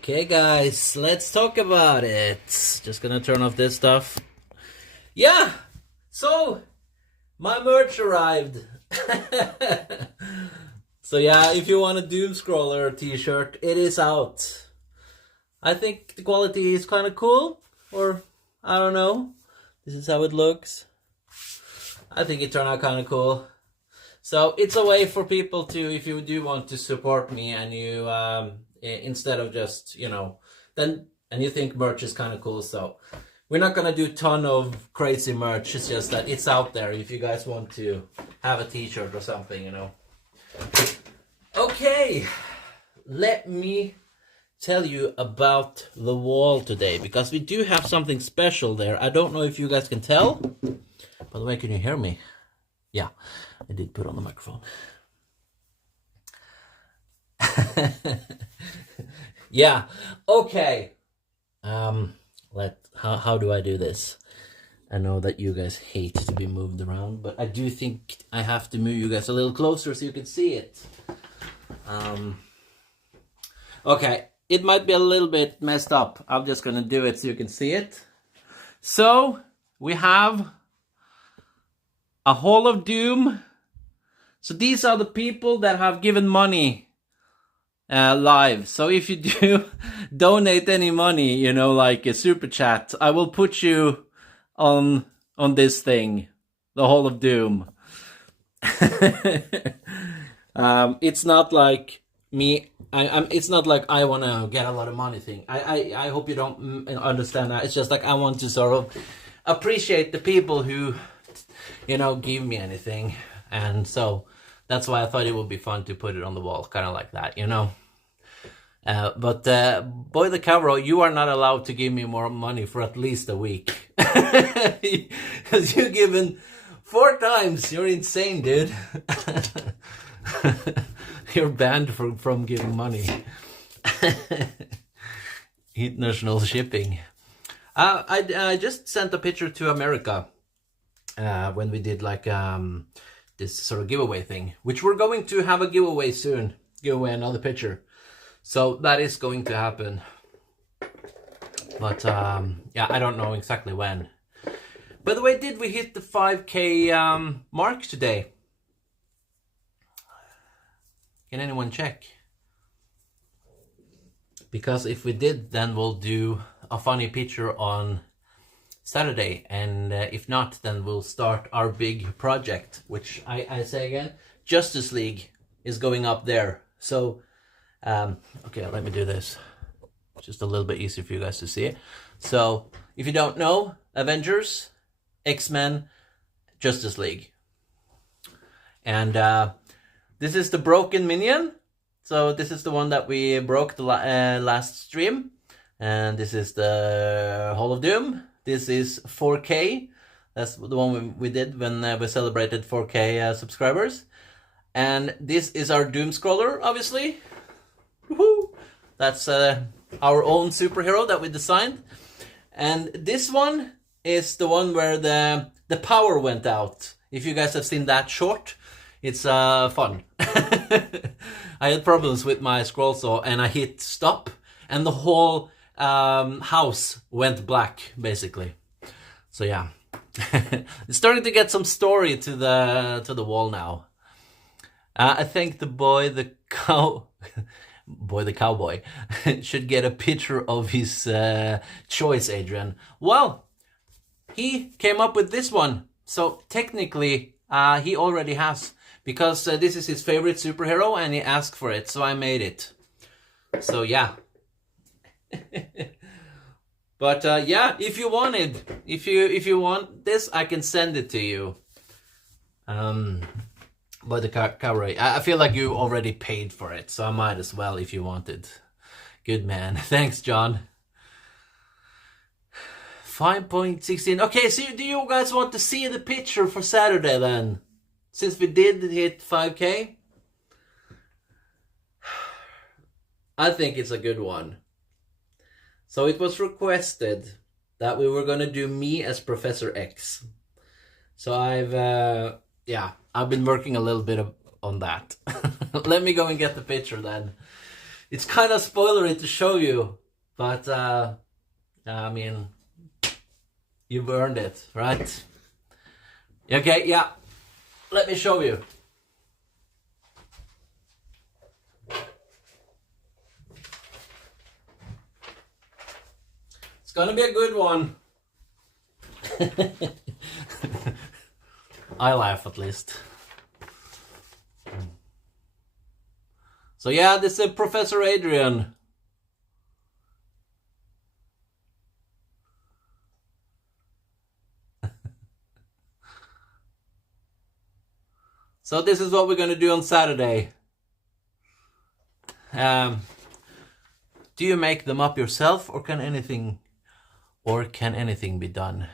Okay, guys, let's talk about it. Just gonna turn off this stuff. Yeah, so my merch arrived. So yeah, if you want a Doom Scroller t-shirt, it is out. I think the quality is kind of cool, or I don't know. This is how it looks. I think it turned out kind of cool. So it's a way for people to, if you do want to support me and you, instead of just, you know, then, and you think merch is kind of cool. So we're not going to do a ton of crazy merch. It's just that it's out there if you guys want to have a t-shirt or something, you know. Okay, let me tell you about the wall today, because we do have something special there. I don't know if you guys can tell. By the way, can you hear me? Yeah, I did put on the microphone. Yeah, okay. How do I do this? I know that you guys hate to be moved around, but I do think I have to move you guys a little closer so you can see it. Okay, it might be a little bit messed up. I'm just gonna do it so you can see it. So we have a Hall of Doom. So these are the people that have given money live. So if you do donate any money, you know, like a super chat, I will put you on this thing, the Hall of Doom. It's not like me. It's not like I want to get a lot of money thing. I hope you don't understand that. It's just like I want to sort of appreciate the people who, you know, give me anything. And so that's why I thought it would be fun to put it on the wall, kind of like that, you know. But Boy the Cavro, you are not allowed to give me more money for at least a week. Because you've given 4 times. You're insane, dude. You're banned from giving money. International shipping. I just sent a picture to America when we did like this sort of giveaway thing, which we're going to have a giveaway soon. Give away another picture. So that is going to happen. But yeah, I don't know exactly when. By the way, did we hit the 5K mark today? Can anyone check? Because if we did, then we'll do a funny picture on Saturday. And if not, then we'll start our big project, which I say again, Justice League is going up there. So, okay, let me do this. Just a little bit easier for you guys to see it. So, if you don't know, Avengers, X-Men, Justice League. And this is the broken minion. So this is the one that we broke the last stream. And this is the Hall of Doom. This is 4K. That's the one we did when we celebrated 4K subscribers. And this is our Doom Scroller, obviously. Woohoo! That's our own superhero that we designed. And this one is the one where the power went out. If you guys have seen that short, it's fun. I had problems with my scroll saw and I hit stop and the whole house went black, basically. So yeah, it's starting to get some story to the wall now. I think the boy the cowboy should get a picture of his choice, Adrian. Well, he came up with this one, so technically he already has, because this is his favorite superhero and he asked for it, so I made it. So yeah. But yeah, if you want this, I can send it to you. But the Cowboy, I feel like you already paid for it, so I might as well if you wanted. Good man. Thanks, John. 5.16. Okay, so do you guys want to see the picture for Saturday then? Since we did hit 5K? I think it's a good one. So it was requested that we were gonna do me as Professor X. So I've been working a little bit on that. Let me go and get the picture then. It's kind of spoilery to show you, but I mean, you've earned it, right? Okay, yeah. Let me show you. It's gonna be a good one. I laugh at least. So yeah, this is Professor Adrian. So this is what we're gonna do on Saturday. Do you make them up yourself, or can anything be done?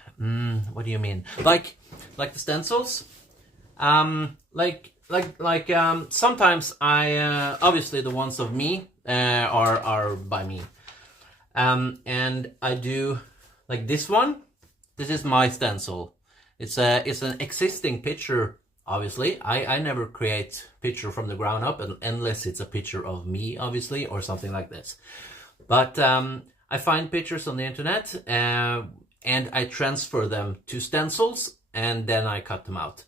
What do you mean? Like the stencils? Sometimes I obviously the ones of me are by me. And I do like this one. This is my stencil. It's an existing picture. Obviously, I never create picture from the ground up unless it's a picture of me, obviously, or something like this. But I find pictures on the internet and I transfer them to stencils and then I cut them out.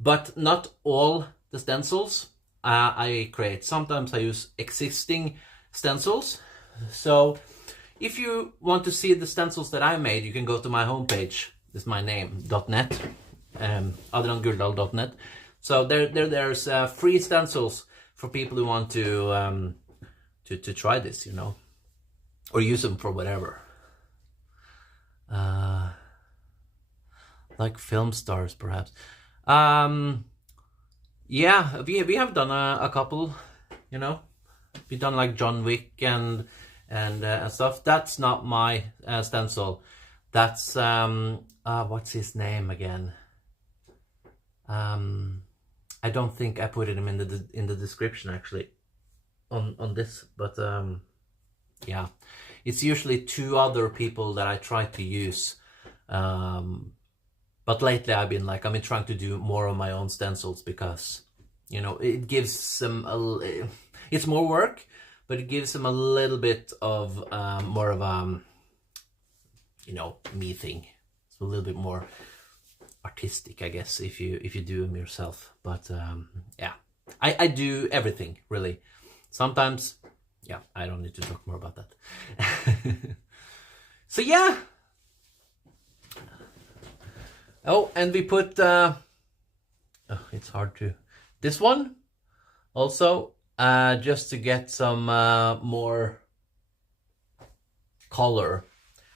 But not all the stencils I create. Sometimes I use existing stencils. So if you want to see the stencils that I made, you can go to my homepage. This is my name, .net. AdrianGuldahl.net. So there's free stencils for people who want to try this, you know, or use them for whatever. Like film stars, perhaps. Yeah, we have done a couple, you know. We've done like John Wick and stuff. That's not my stencil. That's what's his name again? I don't think I put him in the description actually on this, but yeah, it's usually two other people that I try to use. But lately I've been trying to do more of my own stencils because, you know, it gives some it's more work, but it gives them a little bit of more of a, you know, me thing. It's a little bit more artistic, I guess, if you do them yourself. But yeah, I do everything really. Sometimes, yeah, I don't need to talk more about that. So yeah. Oh, and we put it's hard to, this one also just to get some more color.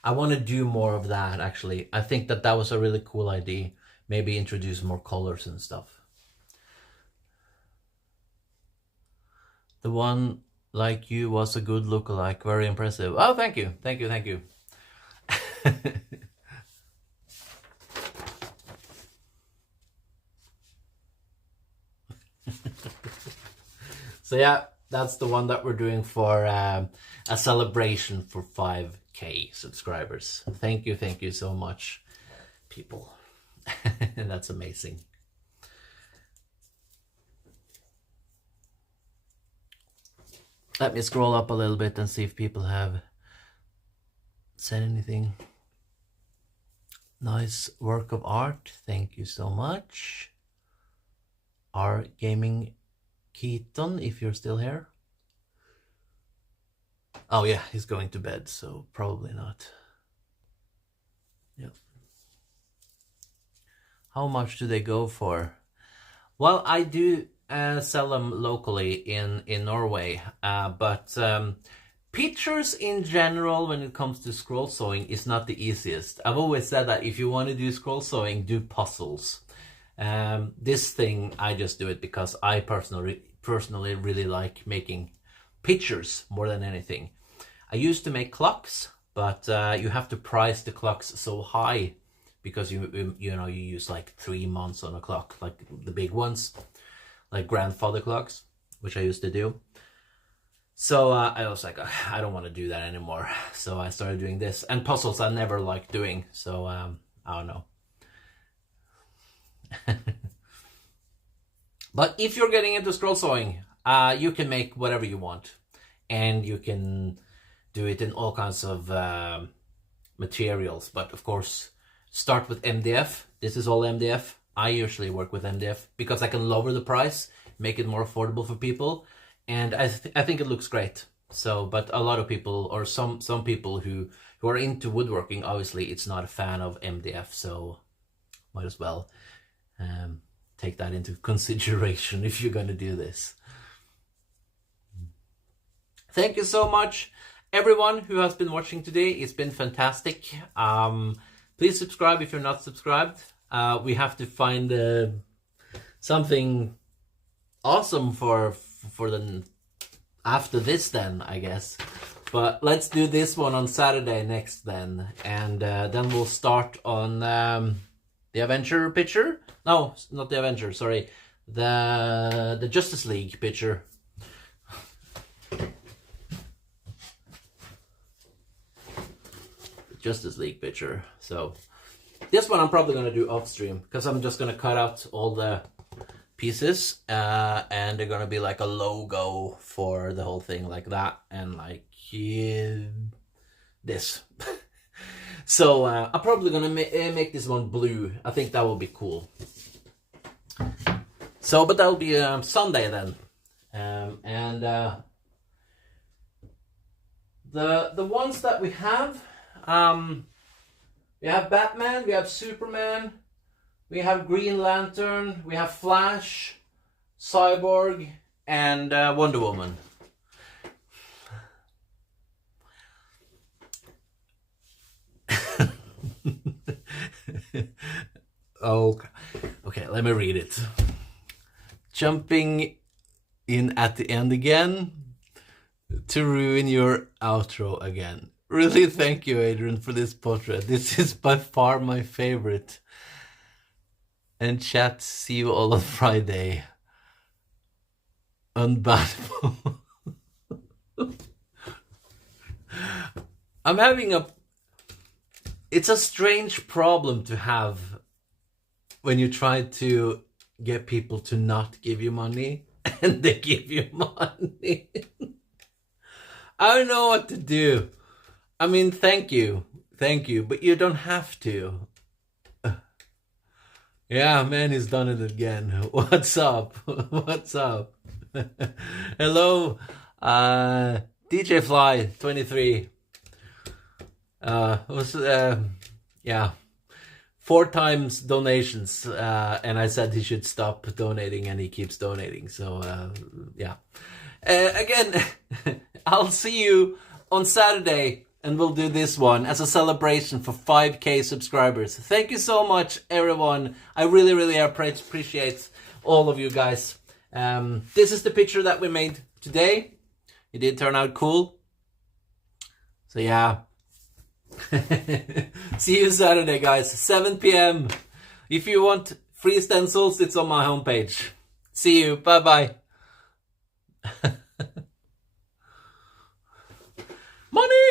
I want to do more of that actually. I think that was a really cool idea. Maybe introduce more colors and stuff. The one like you was a good lookalike, very impressive. Oh, thank you. So yeah, that's the one that we're doing for a celebration for 5K subscribers. Thank you so much, people. That's amazing. Let me scroll up a little bit and see if people have said anything. Nice work of art. Thank you so much. R Gaming Keaton, if you're still here. Oh yeah, he's going to bed, so probably not. Yep. How much do they go for? Well, I do sell them locally in Norway, but pictures in general, when it comes to scroll sewing, is not the easiest. I've always said that if you want to do scroll sewing, do puzzles. This thing, I just do it because I personally really like making pictures more than anything. I used to make clocks, but you have to price the clocks so high because you use like 3 months on a clock, like the big ones, like grandfather clocks, which I used to do. So I was like, I don't want to do that anymore. So I started doing this, and puzzles I never liked doing. So I don't know. But if you're getting into scroll sewing, you can make whatever you want. and you can do it in all kinds of materials. But of course, start with MDF. This is all MDF. I usually work with MDF because I can lower the price, make it more affordable for people, and I think it looks great. So, but a lot of people, or some people who are into woodworking, obviously it's not a fan of MDF, so might as well take that into consideration if you're gonna do this. Thank you so much, everyone who has been watching today. It's been fantastic. Please subscribe if you're not subscribed. We have to find something awesome for the after this then, I guess. But let's do this one on Saturday next then, and then we'll start on the Avenger picture. No, not the Avenger, sorry, the Justice League picture. Justice League picture. So this one I'm probably gonna do off stream because I'm just gonna cut out all the pieces and they're gonna be like a logo for the whole thing, like that, and like this. So I'm probably gonna make this one blue. I think that will be cool. So, but that will be Sunday then, and the ones that we have Batman, we have Superman, we have Green Lantern, we have Flash, Cyborg, and Wonder Woman. Okay, let me read it. Jumping in at the end again to ruin your outro again. Really, thank you, Adrian, for this portrait. This is by far my favorite. And chat, see you all on Friday. Unbannable. I'm having it's a strange problem to have when you try to get people to not give you money and they give you money. I don't know what to do. I mean, thank you, but you don't have to. Yeah, man, he's done it again. What's up? What's up? Hello, DJ Fly 23. Yeah, 4 times donations, and I said he should stop donating, and he keeps donating. So yeah, again, I'll see you on Saturday. And we'll do this one as a celebration for 5K subscribers. Thank you so much, everyone. I really, really appreciate all of you guys. This is the picture that we made today. It did turn out cool. So yeah. See you Saturday, guys. 7 p.m. If you want free stencils, it's on my homepage. See you. Bye-bye. Money!